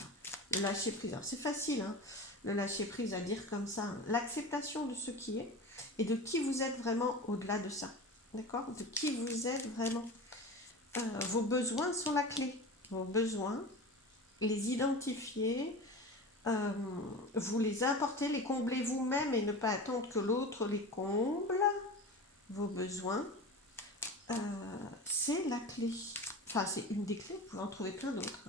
le lâcher prise. Alors c'est facile, hein, le lâcher prise à dire comme ça, hein. L'acceptation de ce qui est et de qui vous êtes vraiment au-delà de ça, d'accord, de qui vous êtes vraiment. Vos besoins sont la clé, vos besoins, les identifier, vous les apporter, les combler vous-même et ne pas attendre que l'autre les comble. Vos besoins, c'est la clé. Enfin, c'est une des clés, vous pouvez en trouver plein d'autres,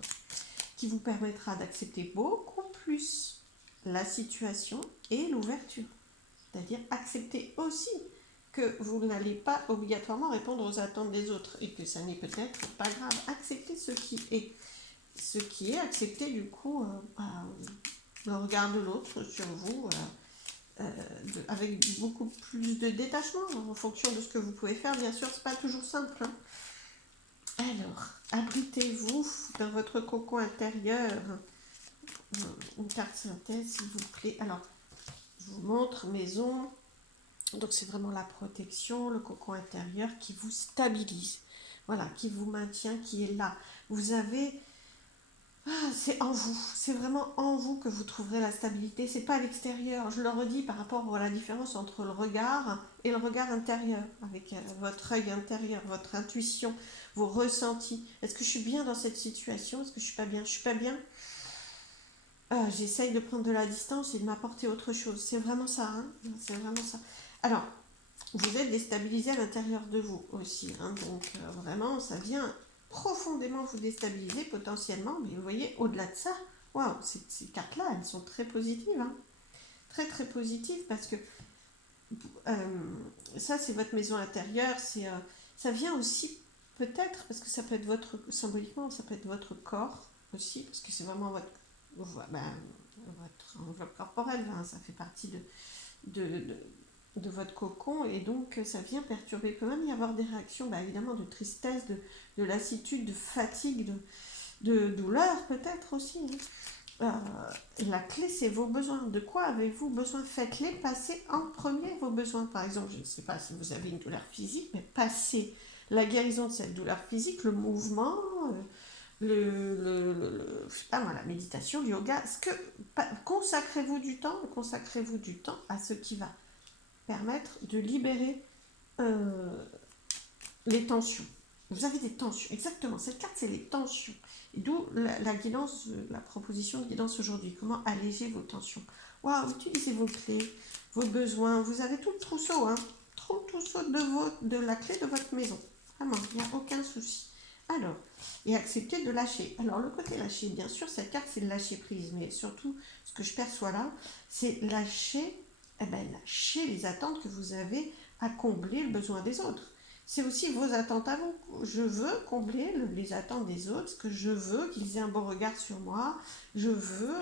qui vous permettra d'accepter beaucoup plus la situation et l'ouverture. C'est-à-dire accepter aussi que vous n'allez pas obligatoirement répondre aux attentes des autres et que ça n'est peut-être pas grave. Accepter ce qui est. Ce qui est accepter du coup le regard de l'autre sur vous avec beaucoup plus de détachement en fonction de ce que vous pouvez faire. Bien sûr, c'est pas toujours simple. Hein. Alors, abritez-vous dans votre cocon intérieur. Une carte synthèse, s'il vous plaît. Alors, je vous montre maison. Donc, c'est vraiment la protection, le cocon intérieur qui vous stabilise. Voilà, qui vous maintient, qui est là. Vous avez... c'est en vous, c'est vraiment en vous que vous trouverez la stabilité, c'est pas à l'extérieur. Je le redis par rapport à la différence entre le regard et le regard intérieur, avec votre œil intérieur, votre intuition, vos ressentis. Est-ce que je suis bien dans cette situation? Est-ce que je suis pas bien? Je suis pas bien. J'essaye de prendre de la distance et de m'apporter autre chose. C'est vraiment ça, hein. C'est vraiment ça. Alors, vous êtes déstabilisé à l'intérieur de vous aussi, hein. Donc vraiment, ça vient profondément vous déstabiliser potentiellement, mais vous voyez, au-delà de ça, waouh, ces cartes-là, elles sont très positives, hein. Très très positives, parce que ça, c'est votre maison intérieure, ça vient aussi peut-être, parce que ça peut être symboliquement, ça peut être votre corps aussi, parce que c'est vraiment votre enveloppe corporelle, hein, ça fait partie de votre cocon, et donc ça vient perturber. Il peut même y avoir des réactions, évidemment, de tristesse, de lassitude, de fatigue, de douleur peut-être aussi. La clé, c'est vos besoins. De quoi avez-vous besoin? Faites-les passer en premier, vos besoins. Par exemple, je ne sais pas si vous avez une douleur physique, mais passez la guérison de cette douleur physique, le mouvement, je sais pas moi, la méditation, le yoga. Consacrez-vous du temps à ce qui va permettre de libérer les tensions. Vous avez des tensions, exactement. Cette carte, c'est les tensions. Et d'où la guidance, la proposition de guidance aujourd'hui. Comment alléger vos tensions. Waouh, utilisez vos clés, vos besoins. Vous avez tout le trousseau, hein. Tout le trousseau de la clé de votre maison. Vraiment, il n'y a aucun souci. Alors, et accepter de lâcher. Alors, le côté lâcher, bien sûr, cette carte, c'est le lâcher prise. Mais surtout, ce que je perçois là, c'est lâcher les attentes que vous avez à combler le besoin des autres. C'est aussi vos attentes à vous. Je veux combler les attentes des autres, ce que je veux qu'ils aient un bon regard sur moi, je veux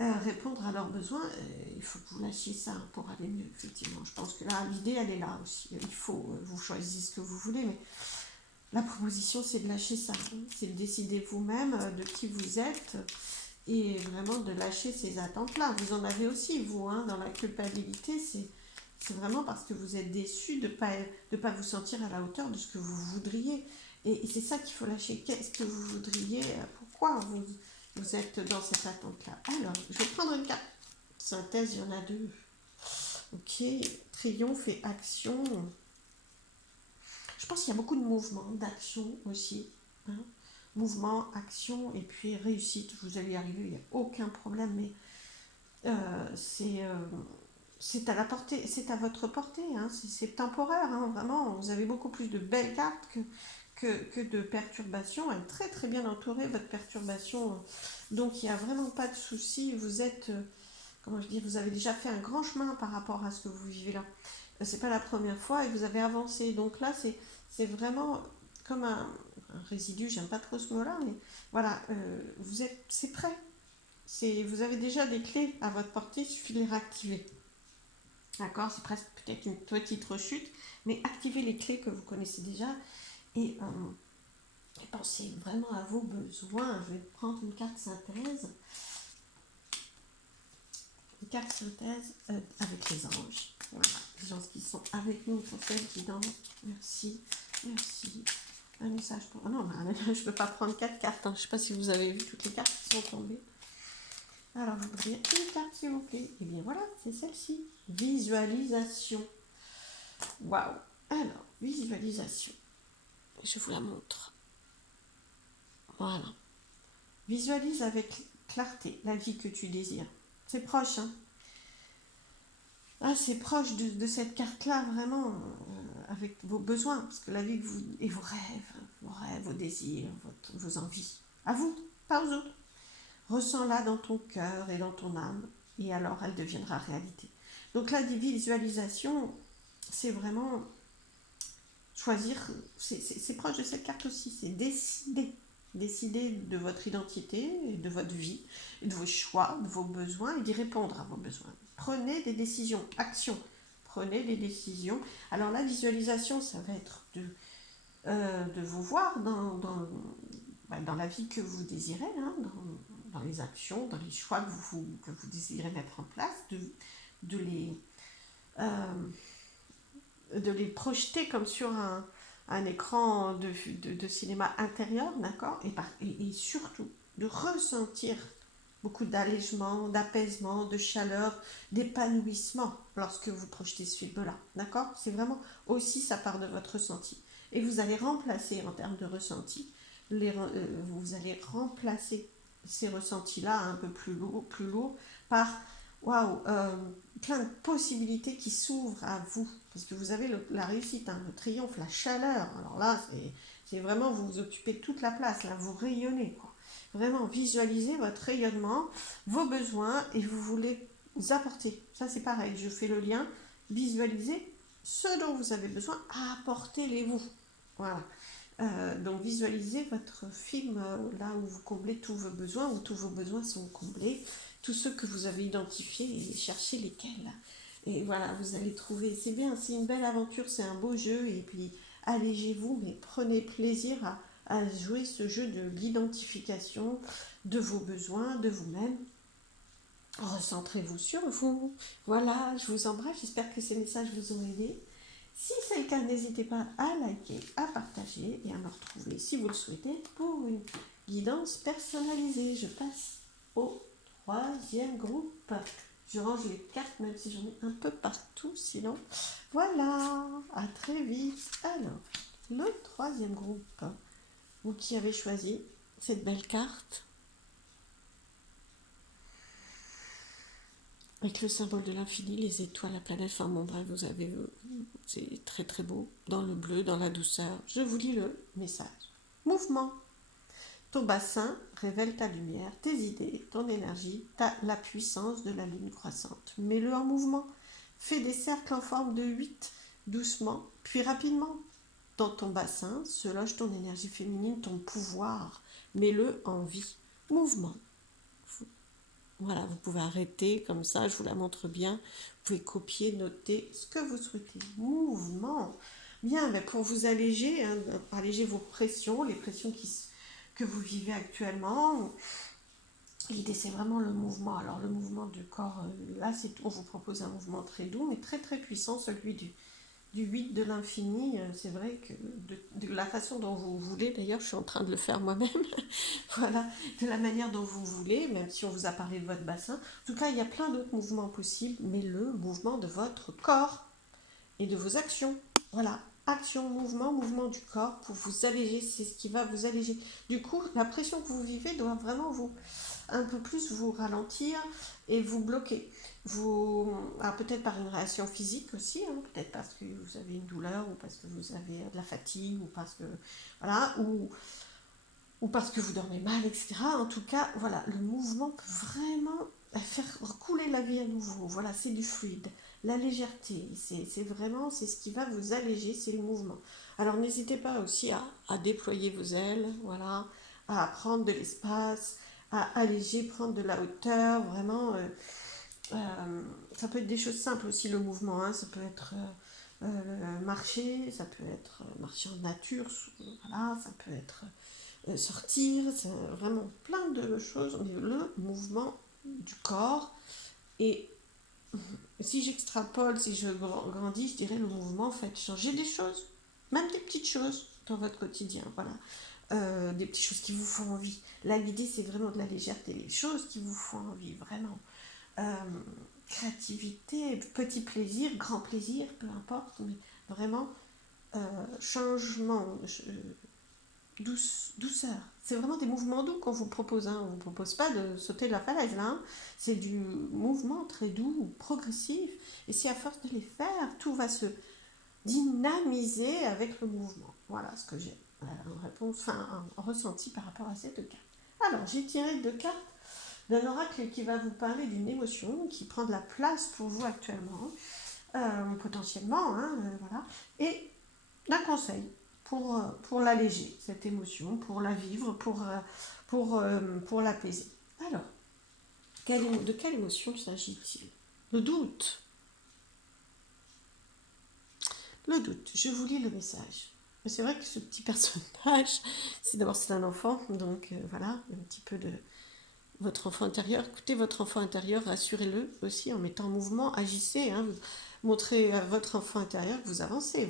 répondre à leurs besoins. Il faut que vous lâchiez ça pour aller mieux, effectivement. Je pense que là, l'idée, elle est là aussi. Il faut, vous choisissez ce que vous voulez, mais la proposition, c'est de lâcher ça. C'est de décider vous-même de qui vous êtes et vraiment de lâcher ces attentes-là. Vous en avez aussi, vous, hein, dans la culpabilité, c'est vraiment parce que vous êtes déçu de pas vous sentir à la hauteur de ce que vous voudriez. Et c'est ça qu'il faut lâcher. Qu'est-ce que vous voudriez? Pourquoi vous êtes dans cette attente-là? Alors, je vais prendre une carte synthèse, il y en a deux. Ok, triomphe et action. Je pense qu'il y a beaucoup de mouvements, d'action aussi. Hein. Mouvement, action et puis réussite. Vous allez y arriver, il n'y a aucun problème, mais c'est à la portée, c'est à votre portée, hein, c'est temporaire, hein, vraiment. Vous avez beaucoup plus de belles cartes que de perturbations. Elle est très très bien entourée, votre perturbation. Donc il n'y a vraiment pas de souci. Vous êtes, comment je dis, vous avez déjà fait un grand chemin par rapport à ce que vous vivez là. C'est pas la première fois et vous avez avancé. Donc là, c'est vraiment comme un résidu, j'aime pas trop ce mot-là, mais voilà, c'est prêt. Vous avez déjà des clés à votre portée, il suffit de les réactiver. D'accord? C'est presque peut-être une petite rechute, mais activez les clés que vous connaissez déjà et pensez vraiment à vos besoins. Je vais prendre une carte synthèse. Une carte synthèse avec les anges. Voilà, les gens qui sont avec nous pour cette guidance. Merci, merci. Un message pour... Oh non, je ne peux pas prendre 4 cartes. Hein. Je ne sais pas si vous avez vu toutes les cartes qui sont tombées. Alors, je voudrais une carte, s'il vous plaît. Et bien voilà, c'est celle-ci. Visualisation. Waouh. Alors, visualisation. Je vous la montre. Voilà. Visualise avec clarté la vie que tu désires. C'est proche, hein. Ah, c'est proche de cette carte-là, vraiment, avec vos besoins, parce que la vie que vous, et vos rêves, vos désirs, vos envies. À vous, pas aux autres. Ressens-la dans ton cœur et dans ton âme, et alors elle deviendra réalité. Donc la visualisation, c'est vraiment choisir, c'est proche de cette carte aussi, c'est décider de votre identité, de votre vie, de vos choix, de vos besoins et d'y répondre à vos besoins. Prenez des décisions, action, prenez des décisions. Alors la visualisation, ça va être de vous voir dans la vie que vous désirez, hein, dans les actions, dans les choix que vous désirez mettre en place, de les projeter comme sur un écran de cinéma intérieur, d'accord, et surtout de ressentir beaucoup d'allègement, d'apaisement, de chaleur, d'épanouissement lorsque vous projetez ce film-là, d'accord. C'est vraiment aussi ça part de votre ressenti. Et vous allez remplacer en termes de ressenti, vous allez remplacer ces ressentis-là un peu plus lourds par waouh, plein de possibilités qui s'ouvrent à vous. Parce que vous avez la réussite, hein, le triomphe, la chaleur. Alors là, c'est vraiment, vous occupez toute la place, là, vous rayonnez, quoi. Vraiment, visualisez votre rayonnement, vos besoins, et vous voulez vous apporter. Ça, c'est pareil, je fais le lien. Visualisez ce dont vous avez besoin, apportez-les-vous. Voilà. Donc visualisez votre film là où vous comblez tous vos besoins, où tous vos besoins sont comblés, tous ceux que vous avez identifiés, et cherchez lesquels. Et voilà, vous allez trouver, c'est bien, c'est une belle aventure, c'est un beau jeu, et puis allégez-vous, mais prenez plaisir à jouer ce jeu de l'identification de vos besoins, de vous-même. Recentrez-vous sur vous. Voilà, je vous embrasse, j'espère que ces messages vous ont aidé. Si c'est le cas, n'hésitez pas à liker, à partager et à me retrouver si vous le souhaitez pour une guidance personnalisée. Je passe au troisième groupe. Je range les cartes même si j'en ai un peu partout, sinon voilà, à très vite. Alors, le troisième groupe, vous qui avez choisi cette belle carte, avec le symbole de l'infini, les étoiles, la planète, enfin bon bref, vous avez, c'est très très beau, dans le bleu, dans la douceur. Je vous lis le message. Mouvement. Ton bassin révèle ta lumière, tes idées, ton énergie, la puissance de la lune croissante. Mets-le en mouvement. Fais des cercles en forme de 8, doucement, puis rapidement. Dans ton bassin se loge ton énergie féminine, ton pouvoir. Mets-le en vie. Mouvement. Voilà, vous pouvez arrêter comme ça, je vous la montre bien. Vous pouvez copier, noter ce que vous souhaitez. Mouvement. Bien, mais pour vous alléger, hein, alléger vos pressions, les pressions que vous vivez actuellement. L'idée, c'est vraiment le mouvement. Alors, le mouvement du corps, là, on vous propose un mouvement très doux, mais très très puissant, celui du 8 de l'infini. C'est vrai que de la façon dont vous voulez, d'ailleurs je suis en train de le faire moi-même, voilà, de la manière dont vous voulez, même si on vous a parlé de votre bassin. En tout cas, il y a plein d'autres mouvements possibles, mais le mouvement de votre corps et de vos actions. Voilà, action, mouvement du corps pour vous alléger, c'est ce qui va vous alléger. Du coup, la pression que vous vivez doit vraiment un peu plus vous ralentir et vous bloquer. Alors peut-être par une réaction physique aussi, hein, peut-être parce que vous avez une douleur ou parce que vous avez de la fatigue ou parce que voilà, ou parce que vous dormez mal, etc. En tout cas, voilà, le mouvement peut vraiment faire couler la vie à nouveau. Voilà, c'est du fluide. La légèreté, c'est vraiment, c'est ce qui va vous alléger, c'est le mouvement. Alors n'hésitez pas aussi à déployer vos ailes, voilà, à prendre de l'espace, à alléger, prendre de la hauteur, vraiment Ça peut être des choses simples aussi, le mouvement, hein. Ça peut être marcher, ça peut être marcher en nature, voilà, ça peut être sortir, c'est vraiment plein de choses, mais le mouvement du corps. Et si j'extrapole, si je grandis, je dirais le mouvement fait changer des choses, même des petites choses dans votre quotidien, voilà. Des petites choses qui vous font envie. Là, l'idée, c'est vraiment de la légèreté, les choses qui vous font envie, vraiment. Euh, Créativité, petit plaisir, grand plaisir, peu importe, mais vraiment changement, douceur. C'est vraiment des mouvements doux qu'on vous propose. Hein. On ne vous propose pas de sauter de la falaise là. Hein. C'est du mouvement très doux, progressif. Et si à force de les faire, tout va se dynamiser avec le mouvement. Voilà ce que j'ai en réponse, enfin en ressenti par rapport à ces deux cartes. Alors j'ai tiré deux cartes d'un oracle qui va vous parler d'une émotion qui prend de la place pour vous actuellement, potentiellement, hein, voilà, et d'un conseil pour l'alléger, cette émotion, pour la vivre, pour l'apaiser. Alors, de quelle émotion s'agit-il? Le doute. Le doute. Je vous lis le message. C'est vrai que ce petit personnage, c'est un enfant, donc voilà, un petit peu de votre enfant intérieur. Écoutez votre enfant intérieur, rassurez-le aussi en mettant en mouvement, agissez, hein, montrez à votre enfant intérieur que vous avancez.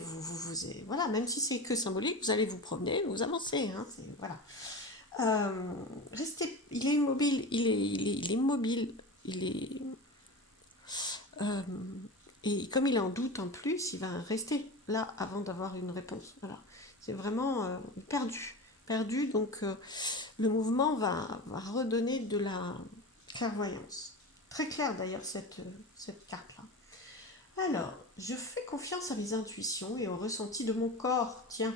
Voilà, même si c'est que symbolique, vous allez vous promener, vous avancez. Hein, voilà. Restez, il est immobile, il est immobile, il est euh, et comme il est en doute en plus, il va rester là avant d'avoir une réponse. Voilà, c'est vraiment perdu, perdu. Donc le mouvement va redonner de la clairvoyance. Très claire d'ailleurs cette carte-là. Alors, je fais confiance à mes intuitions et au ressenti de mon corps. Tiens,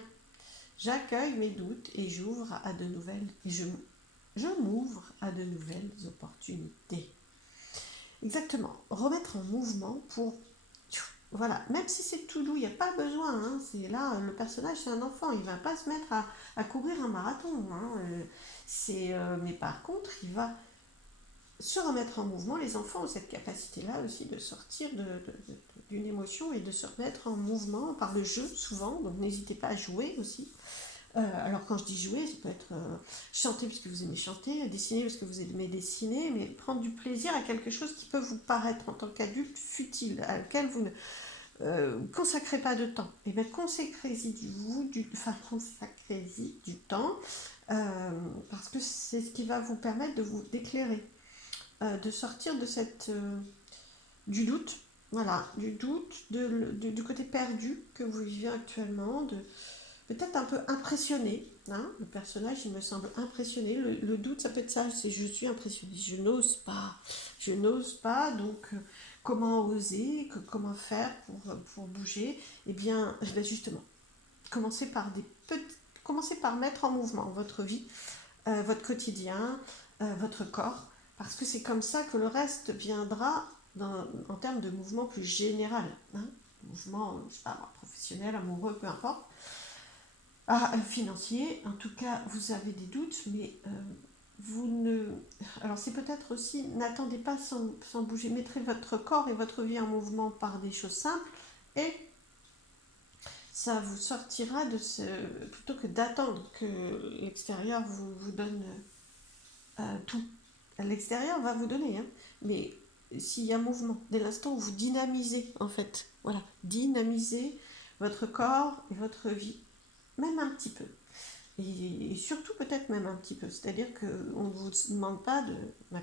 j'accueille mes doutes et j'ouvre à de nouvelles et je m'ouvre à de nouvelles opportunités. Exactement. Remettre en mouvement pour voilà, même si c'est tout doux, il n'y a pas besoin. Hein, c'est là, le personnage, c'est un enfant, il ne va pas se mettre à courir un marathon. Hein, mais par contre, il va se remettre en mouvement. Les enfants ont cette capacité-là aussi de sortir d'une émotion et de se remettre en mouvement par le jeu, souvent. Donc n'hésitez pas à jouer aussi. Alors quand je dis jouer, ça peut être chanter parce que vous aimez chanter, dessiner parce que vous aimez dessiner, mais prendre du plaisir à quelque chose qui peut vous paraître en tant qu'adulte futile, à laquelle vous ne consacrez pas de temps. Et bien consacrez-y du temps, parce que c'est ce qui va vous permettre de vous d'éclairer, de sortir de du doute, voilà, du doute, du côté perdu que vous vivez actuellement, peut-être un peu impressionné. Hein, le personnage, il me semble impressionné. Le doute, ça peut être ça, c'est je suis impressionné, je n'ose pas, donc comment oser, comment faire pour bouger. Eh bien, justement, commencez par mettre en mouvement votre vie, votre quotidien, votre corps, parce que c'est comme ça que le reste viendra en termes de mouvement plus général. Hein, mouvement, je sais pas, professionnel, amoureux, peu importe. Financier, en tout cas, vous avez des doutes, mais vous ne... Alors c'est peut-être aussi, n'attendez pas sans bouger, mettrez votre corps et votre vie en mouvement par des choses simples, et ça vous sortira de ce... Plutôt que d'attendre que l'extérieur vous donne tout. L'extérieur va vous donner, hein, mais s'il y a mouvement, dès l'instant où vous dynamisez, en fait, voilà, dynamisez votre corps et votre vie, même un petit peu. Et surtout peut-être même un petit peu. C'est-à-dire qu'on ne vous demande pas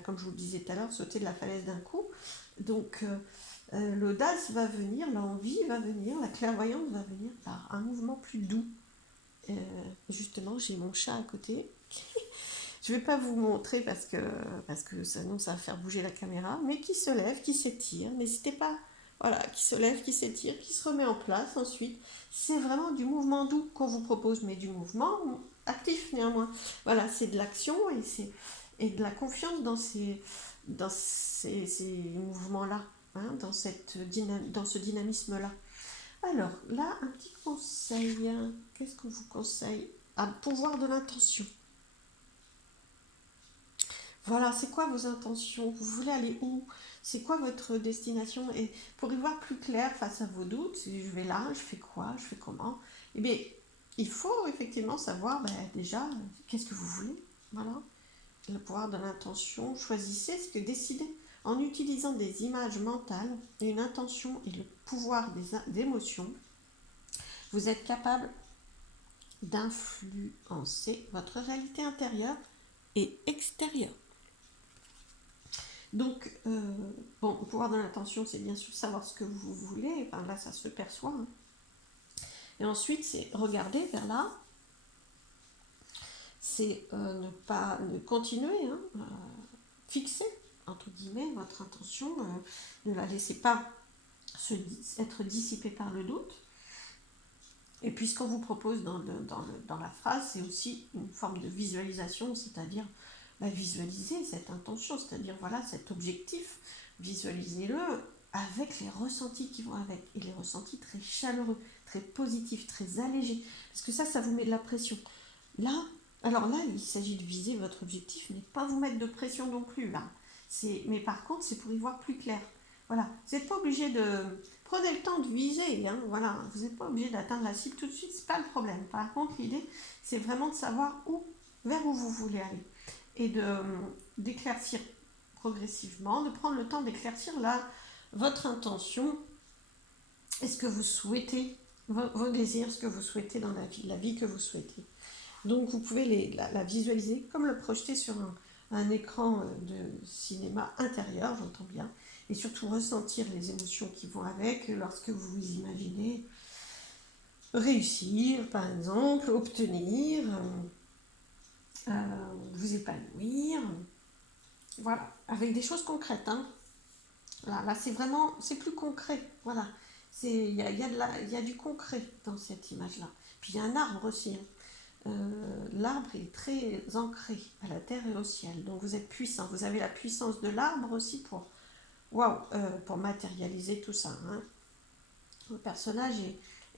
comme je vous le disais tout à l'heure, sauter de la falaise d'un coup. Donc l'audace va venir, l'envie va venir, la clairvoyance va venir par un mouvement plus doux. Justement, j'ai mon chat à côté. Je ne vais pas vous montrer parce que sinon ça va faire bouger la caméra, mais qui se lève, qui s'étire. N'hésitez pas, voilà, qui se lève, qui s'étire, qui se remet en place ensuite. C'est vraiment du mouvement doux qu'on vous propose, mais du mouvement actif néanmoins. Voilà, c'est de l'action et de la confiance dans ces mouvements-là, hein, dans ce dynamisme-là. Alors là, un petit conseil. Qu'est-ce qu'on vous conseille? À pouvoir de l'intention. Voilà, c'est quoi vos intentions? Vous voulez aller où? C'est quoi votre destination? Et pour y voir plus clair face à vos doutes, si je vais là, je fais quoi, je fais comment? Eh bien, il faut effectivement savoir déjà qu'est-ce que vous voulez. Voilà, le pouvoir de l'intention. Choisissez ce que décidez. En utilisant des images mentales, une intention et le pouvoir des émotions, vous êtes capable d'influencer votre réalité intérieure et extérieure. Donc, bon, le pouvoir de l'intention, c'est bien sûr savoir ce que vous voulez. Enfin, là, ça se perçoit. Hein. Et ensuite, c'est regarder vers là. C'est ne continuer, hein, fixer, entre guillemets, votre intention. Ne la laissez pas être dissipée par le doute. Et puis, ce qu'on vous propose dans la phrase, c'est aussi une forme de visualisation, c'est-à-dire visualiser cette intention, c'est-à-dire voilà cet objectif, visualisez-le avec les ressentis qui vont avec, et les ressentis très chaleureux, très positifs, très allégés, parce que ça vous met de la pression. Là, alors là, il s'agit de viser votre objectif, mais pas vous mettre de pression non plus, là. Mais par contre, c'est pour y voir plus clair. Voilà, vous n'êtes pas obligé de... Prenez le temps de viser, hein, voilà, vous n'êtes pas obligé d'atteindre la cible tout de suite, c'est pas le problème. Par contre, l'idée, c'est vraiment de savoir vers où vous voulez aller et d'éclaircir progressivement, de prendre le temps d'éclaircir là votre intention et ce que vous souhaitez, vos désirs, ce que vous souhaitez dans la vie que vous souhaitez. Donc vous pouvez la visualiser comme le projeter sur un écran de cinéma intérieur, j'entends bien, et surtout ressentir les émotions qui vont avec lorsque vous vous imaginez réussir, par exemple, obtenir, vous épanouir, voilà, avec des choses concrètes. Hein. Là c'est vraiment, c'est plus concret, voilà. Il y a du concret dans cette image-là. Puis il y a un arbre aussi. Hein. L'arbre est très ancré à la terre et au ciel. Donc vous êtes puissant. Vous avez la puissance de l'arbre aussi pour matérialiser tout ça. Hein. Le personnage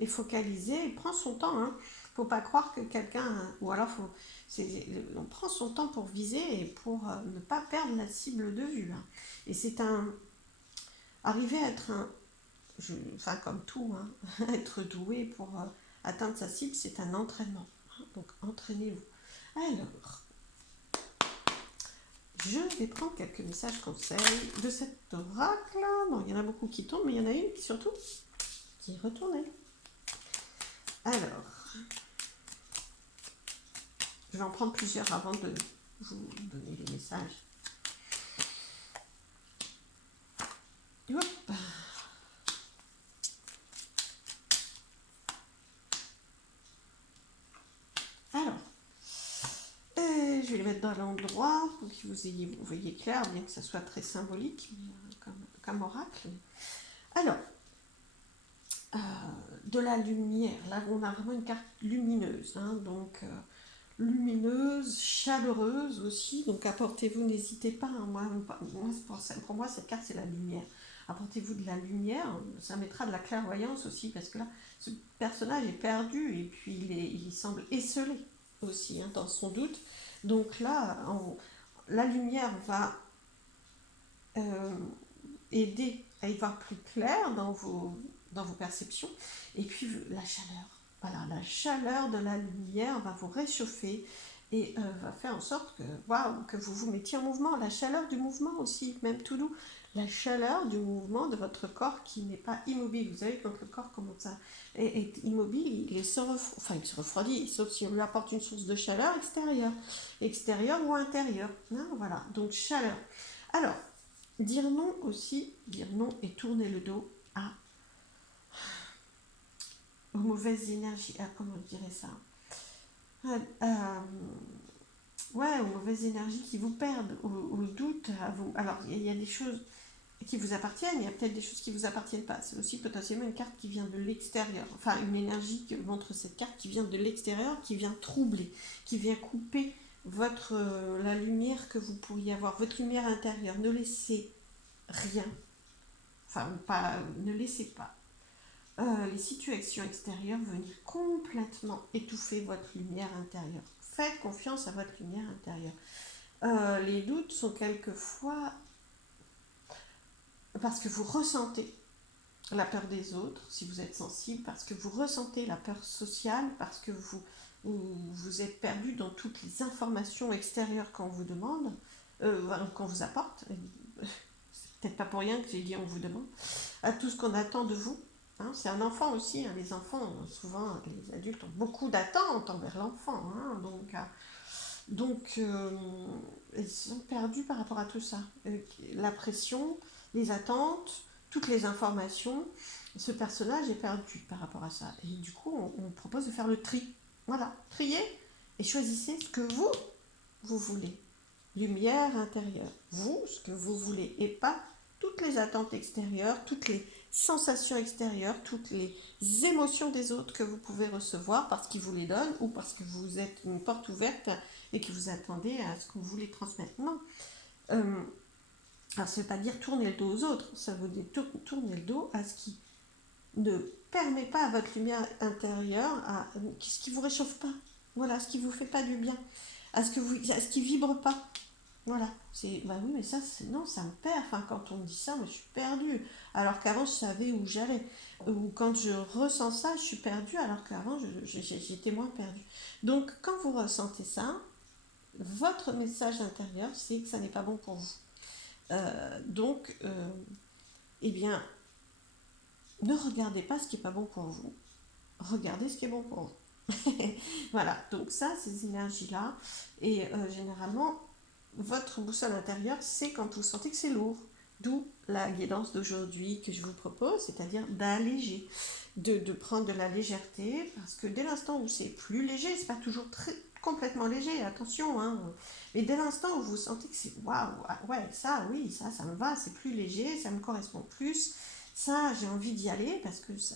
est focalisé, il prend son temps. Hein. Faut pas croire que quelqu'un... Ou alors, on prend son temps pour viser et pour ne pas perdre la cible de vue. Hein. Et c'est arriver à être enfin comme tout, hein, être doué pour atteindre sa cible, c'est un entraînement. Hein. Donc entraînez-vous. Alors, je vais prendre quelques messages conseils de cet oracle. Bon, il y en a beaucoup qui tombent, mais il y en a une qui surtout qui est retournée. Alors, je vais en prendre plusieurs avant de vous donner les messages. Hop. Alors, je vais les mettre dans l'endroit pour que vous voyez clair, bien que ça soit très symbolique, mais, comme oracle. Alors, de la lumière, là on a vraiment une carte lumineuse, hein, donc lumineuse, chaleureuse aussi, donc apportez-vous, n'hésitez pas, hein, pour moi cette carte c'est la lumière. Apportez-vous de la lumière, ça mettra de la clairvoyance aussi, parce que là, ce personnage est perdu, et puis il semble esselé aussi, hein, dans son doute. Donc là, la lumière va aider à y voir plus clair dans vos perceptions, et puis la chaleur. Voilà, la chaleur de la lumière va vous réchauffer et va faire en sorte que vous vous mettiez en mouvement. La chaleur du mouvement aussi, même tout doux. La chaleur du mouvement de votre corps qui n'est pas immobile. Vous savez que votre corps, comment ça est immobile, il se refroidit, sauf si on lui apporte une source de chaleur extérieure ou intérieure. Hein, voilà, donc chaleur. Alors, dire non et tourner le dos aux mauvaises énergies. Comment je dirais ça? Aux mauvaises énergies qui vous perdent, au doute à vous. Alors, il y a des choses qui vous appartiennent, il y a peut-être des choses qui ne vous appartiennent pas. C'est aussi potentiellement une carte qui vient de l'extérieur. Enfin, une énergie que montre cette carte qui vient de l'extérieur, qui vient troubler, qui vient couper la lumière que vous pourriez avoir, votre lumière intérieure. Ne laissez rien. Ne laissez pas les situations extérieures venir complètement étouffer votre lumière intérieure. Faites confiance à votre lumière intérieure. Les doutes sont quelquefois parce que vous ressentez la peur des autres, si vous êtes sensible, parce que vous ressentez la peur sociale, parce que vous êtes perdu dans toutes les informations extérieures qu'on vous demande, qu'on vous apporte. C'est peut-être pas pour rien que j'ai dit on vous demande, à tout ce qu'on attend de vous. Hein, c'est un enfant aussi, hein, les enfants, souvent les adultes ont beaucoup d'attentes envers l'enfant, hein, donc ils sont perdus par rapport à tout ça. La pression, les attentes, toutes les informations, ce personnage est perdu par rapport à ça. Et du coup, on propose de faire le tri. Voilà, triez et choisissez ce que vous voulez. Lumière intérieure, vous, ce que vous voulez, et pas toutes les attentes extérieures, toutes les sensations extérieures, toutes les émotions des autres que vous pouvez recevoir parce qu'ils vous les donnent ou parce que vous êtes une porte ouverte et que vous attendez à ce qu'on vous les transmette. Non. Alors, ça ne veut pas dire tourner le dos aux autres, ça veut dire tourner le dos à ce qui ne permet pas à votre lumière intérieure, à ce qui ne vous réchauffe pas, voilà, ce qui ne vous fait pas du bien, à ce qui ne vibre pas. Voilà, bah oui, mais ça, non, ça me perd. Enfin, quand on me dit ça, moi, je suis perdue. Alors qu'avant, je savais où j'allais. Ou quand je ressens ça, je suis perdue, alors qu'avant, j'étais moins perdue. Donc, quand vous ressentez ça, votre message intérieur, c'est que ça n'est pas bon pour vous. Donc, eh bien, ne regardez pas ce qui n'est pas bon pour vous. Regardez ce qui est bon pour vous. Voilà, donc ça, ces énergies-là. Et généralement, votre boussole intérieure, c'est quand vous sentez que c'est lourd. D'où la guidance d'aujourd'hui que je vous propose, c'est-à-dire d'alléger, de prendre de la légèreté, parce que dès l'instant où c'est plus léger, c'est pas toujours complètement léger, attention, hein, mais dès l'instant où vous sentez que c'est waouh, ouais, ça, oui, ça me va, c'est plus léger, ça me correspond plus, ça, j'ai envie d'y aller parce que ça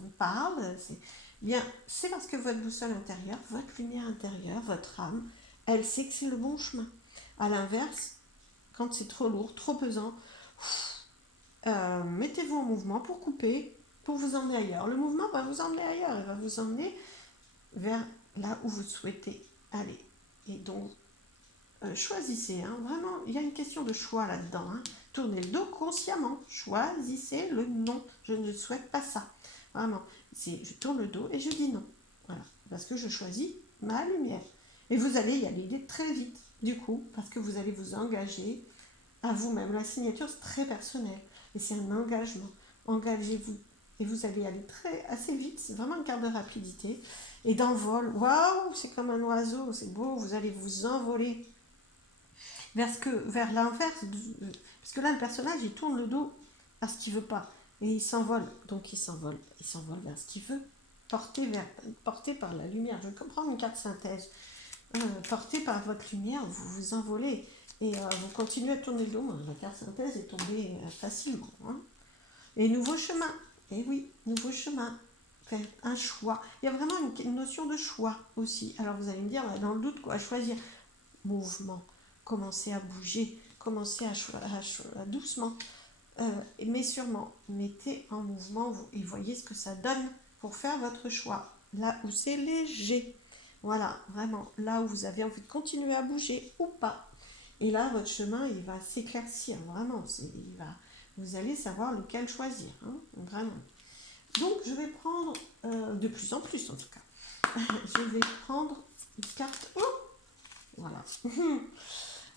me parle, bien, c'est parce que votre boussole intérieure, votre lumière intérieure, votre âme, elle sait que c'est le bon chemin. À l'inverse, quand c'est trop lourd, trop pesant, mettez-vous en mouvement pour couper, pour vous emmener ailleurs. Le mouvement va vous emmener ailleurs, il va vous emmener vers là où vous souhaitez aller. Et donc, choisissez, hein, vraiment, il y a une question de choix là-dedans. Hein. Tournez le dos consciemment, choisissez le non. Je ne souhaite pas ça. Vraiment, je tourne le dos et je dis non. Voilà, parce que je choisis ma lumière. Et vous allez y aller très vite, du coup, parce que vous allez vous engager à vous-même. La signature, c'est très personnel. Et c'est un engagement. Engagez-vous. Et vous allez aller assez vite. C'est vraiment une carte de rapidité. Et d'envol. Waouh, c'est comme un oiseau. C'est beau. Vous allez vous envoler vers l'inverse. Parce que là, le personnage, il tourne le dos à ce qu'il veut pas. Et il s'envole. Donc, il s'envole. Il s'envole vers ce qu'il veut. Porté par la lumière. Je comprends une carte synthèse. Porté par votre lumière, vous vous envolez. Et vous continuez à tourner le dos. La carte synthèse est tombée facilement. Hein. Et nouveau chemin. Et oui, nouveau chemin. Faire un choix. Il y a vraiment une notion de choix aussi. Alors vous allez me dire, dans le doute, quoi, choisir. Mouvement. Commencez à bouger. Commencez à doucement. Mais sûrement, mettez en mouvement et voyez ce que ça donne pour faire votre choix. Là où c'est léger. Voilà, vraiment, là où vous avez envie de continuer à bouger ou pas. Et là, votre chemin, il va s'éclaircir, vraiment. Vous allez savoir lequel choisir, hein, vraiment. Donc, je vais prendre, de plus en plus en tout cas, je vais prendre une carte, voilà,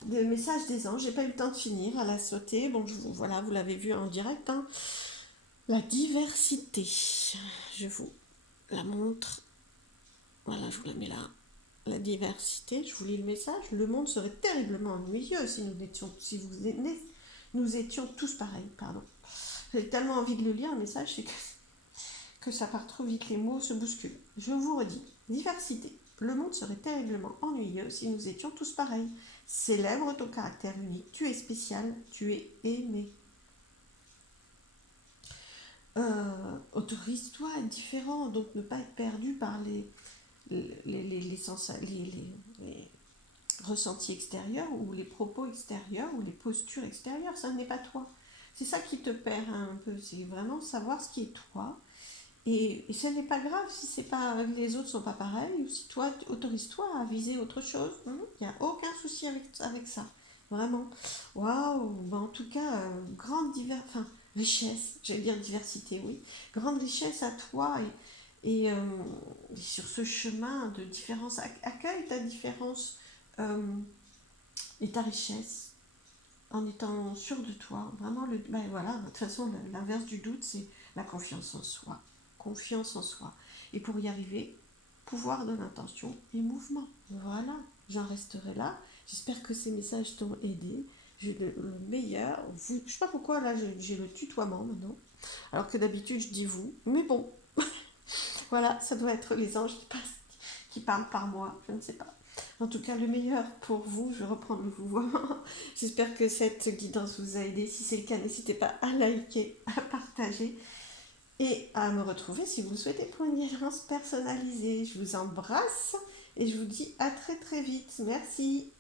de message des anges. J'ai pas eu le temps de finir, elle a sauté. Bon, voilà, vous l'avez vu en direct, hein. La diversité, je vous la montre. Voilà, je vous la mets là. La diversité, je vous lis le message. Le monde serait terriblement ennuyeux si nous étions tous pareils. Pardon. J'ai tellement envie de le lire, le message, c'est que ça part trop vite, les mots se bousculent. Je vous redis, diversité. Le monde serait terriblement ennuyeux si nous étions tous pareils. Célèbre ton caractère unique. Tu es spécial, tu es aimé. Autorise-toi à être différent, donc ne pas être perdu par les ressentis extérieurs ou les propos extérieurs ou les postures extérieures. Ça n'est pas toi. C'est ça qui te perd un peu. C'est vraiment savoir ce qui est toi. Et ce n'est pas grave si les autres ne sont pas pareils ou si toi, autorise-toi à viser autre chose. Il n'y a aucun souci avec ça. vraiment. Waouh, ben, en tout cas, enfin, richesse, j'allais dire diversité, oui. Grande richesse à toi et sur ce chemin de différence, accueille ta différence euh, et ta richesse en étant sûr de toi. Vraiment, ben voilà, de toute façon, l'inverse du doute, c'est la confiance en soi. Confiance en soi. Et pour y arriver, pouvoir de l'intention et mouvement. Voilà, j'en resterai là. J'espère que ces messages t'ont aidé. J'ai le meilleur. Je ne sais pas pourquoi, là, j'ai le tutoiement maintenant. Alors que d'habitude, je dis vous. Mais bon, voilà, ça doit être les anges qui parlent par moi. Je ne sais pas. En tout cas, le meilleur pour vous, je reprends le vouvoiement. J'espère que cette guidance vous a aidé. Si c'est le cas, n'hésitez pas à liker, à partager et à me retrouver si vous le souhaitez pour une guidance personnalisée. Je vous embrasse et je vous dis à très très vite. Merci.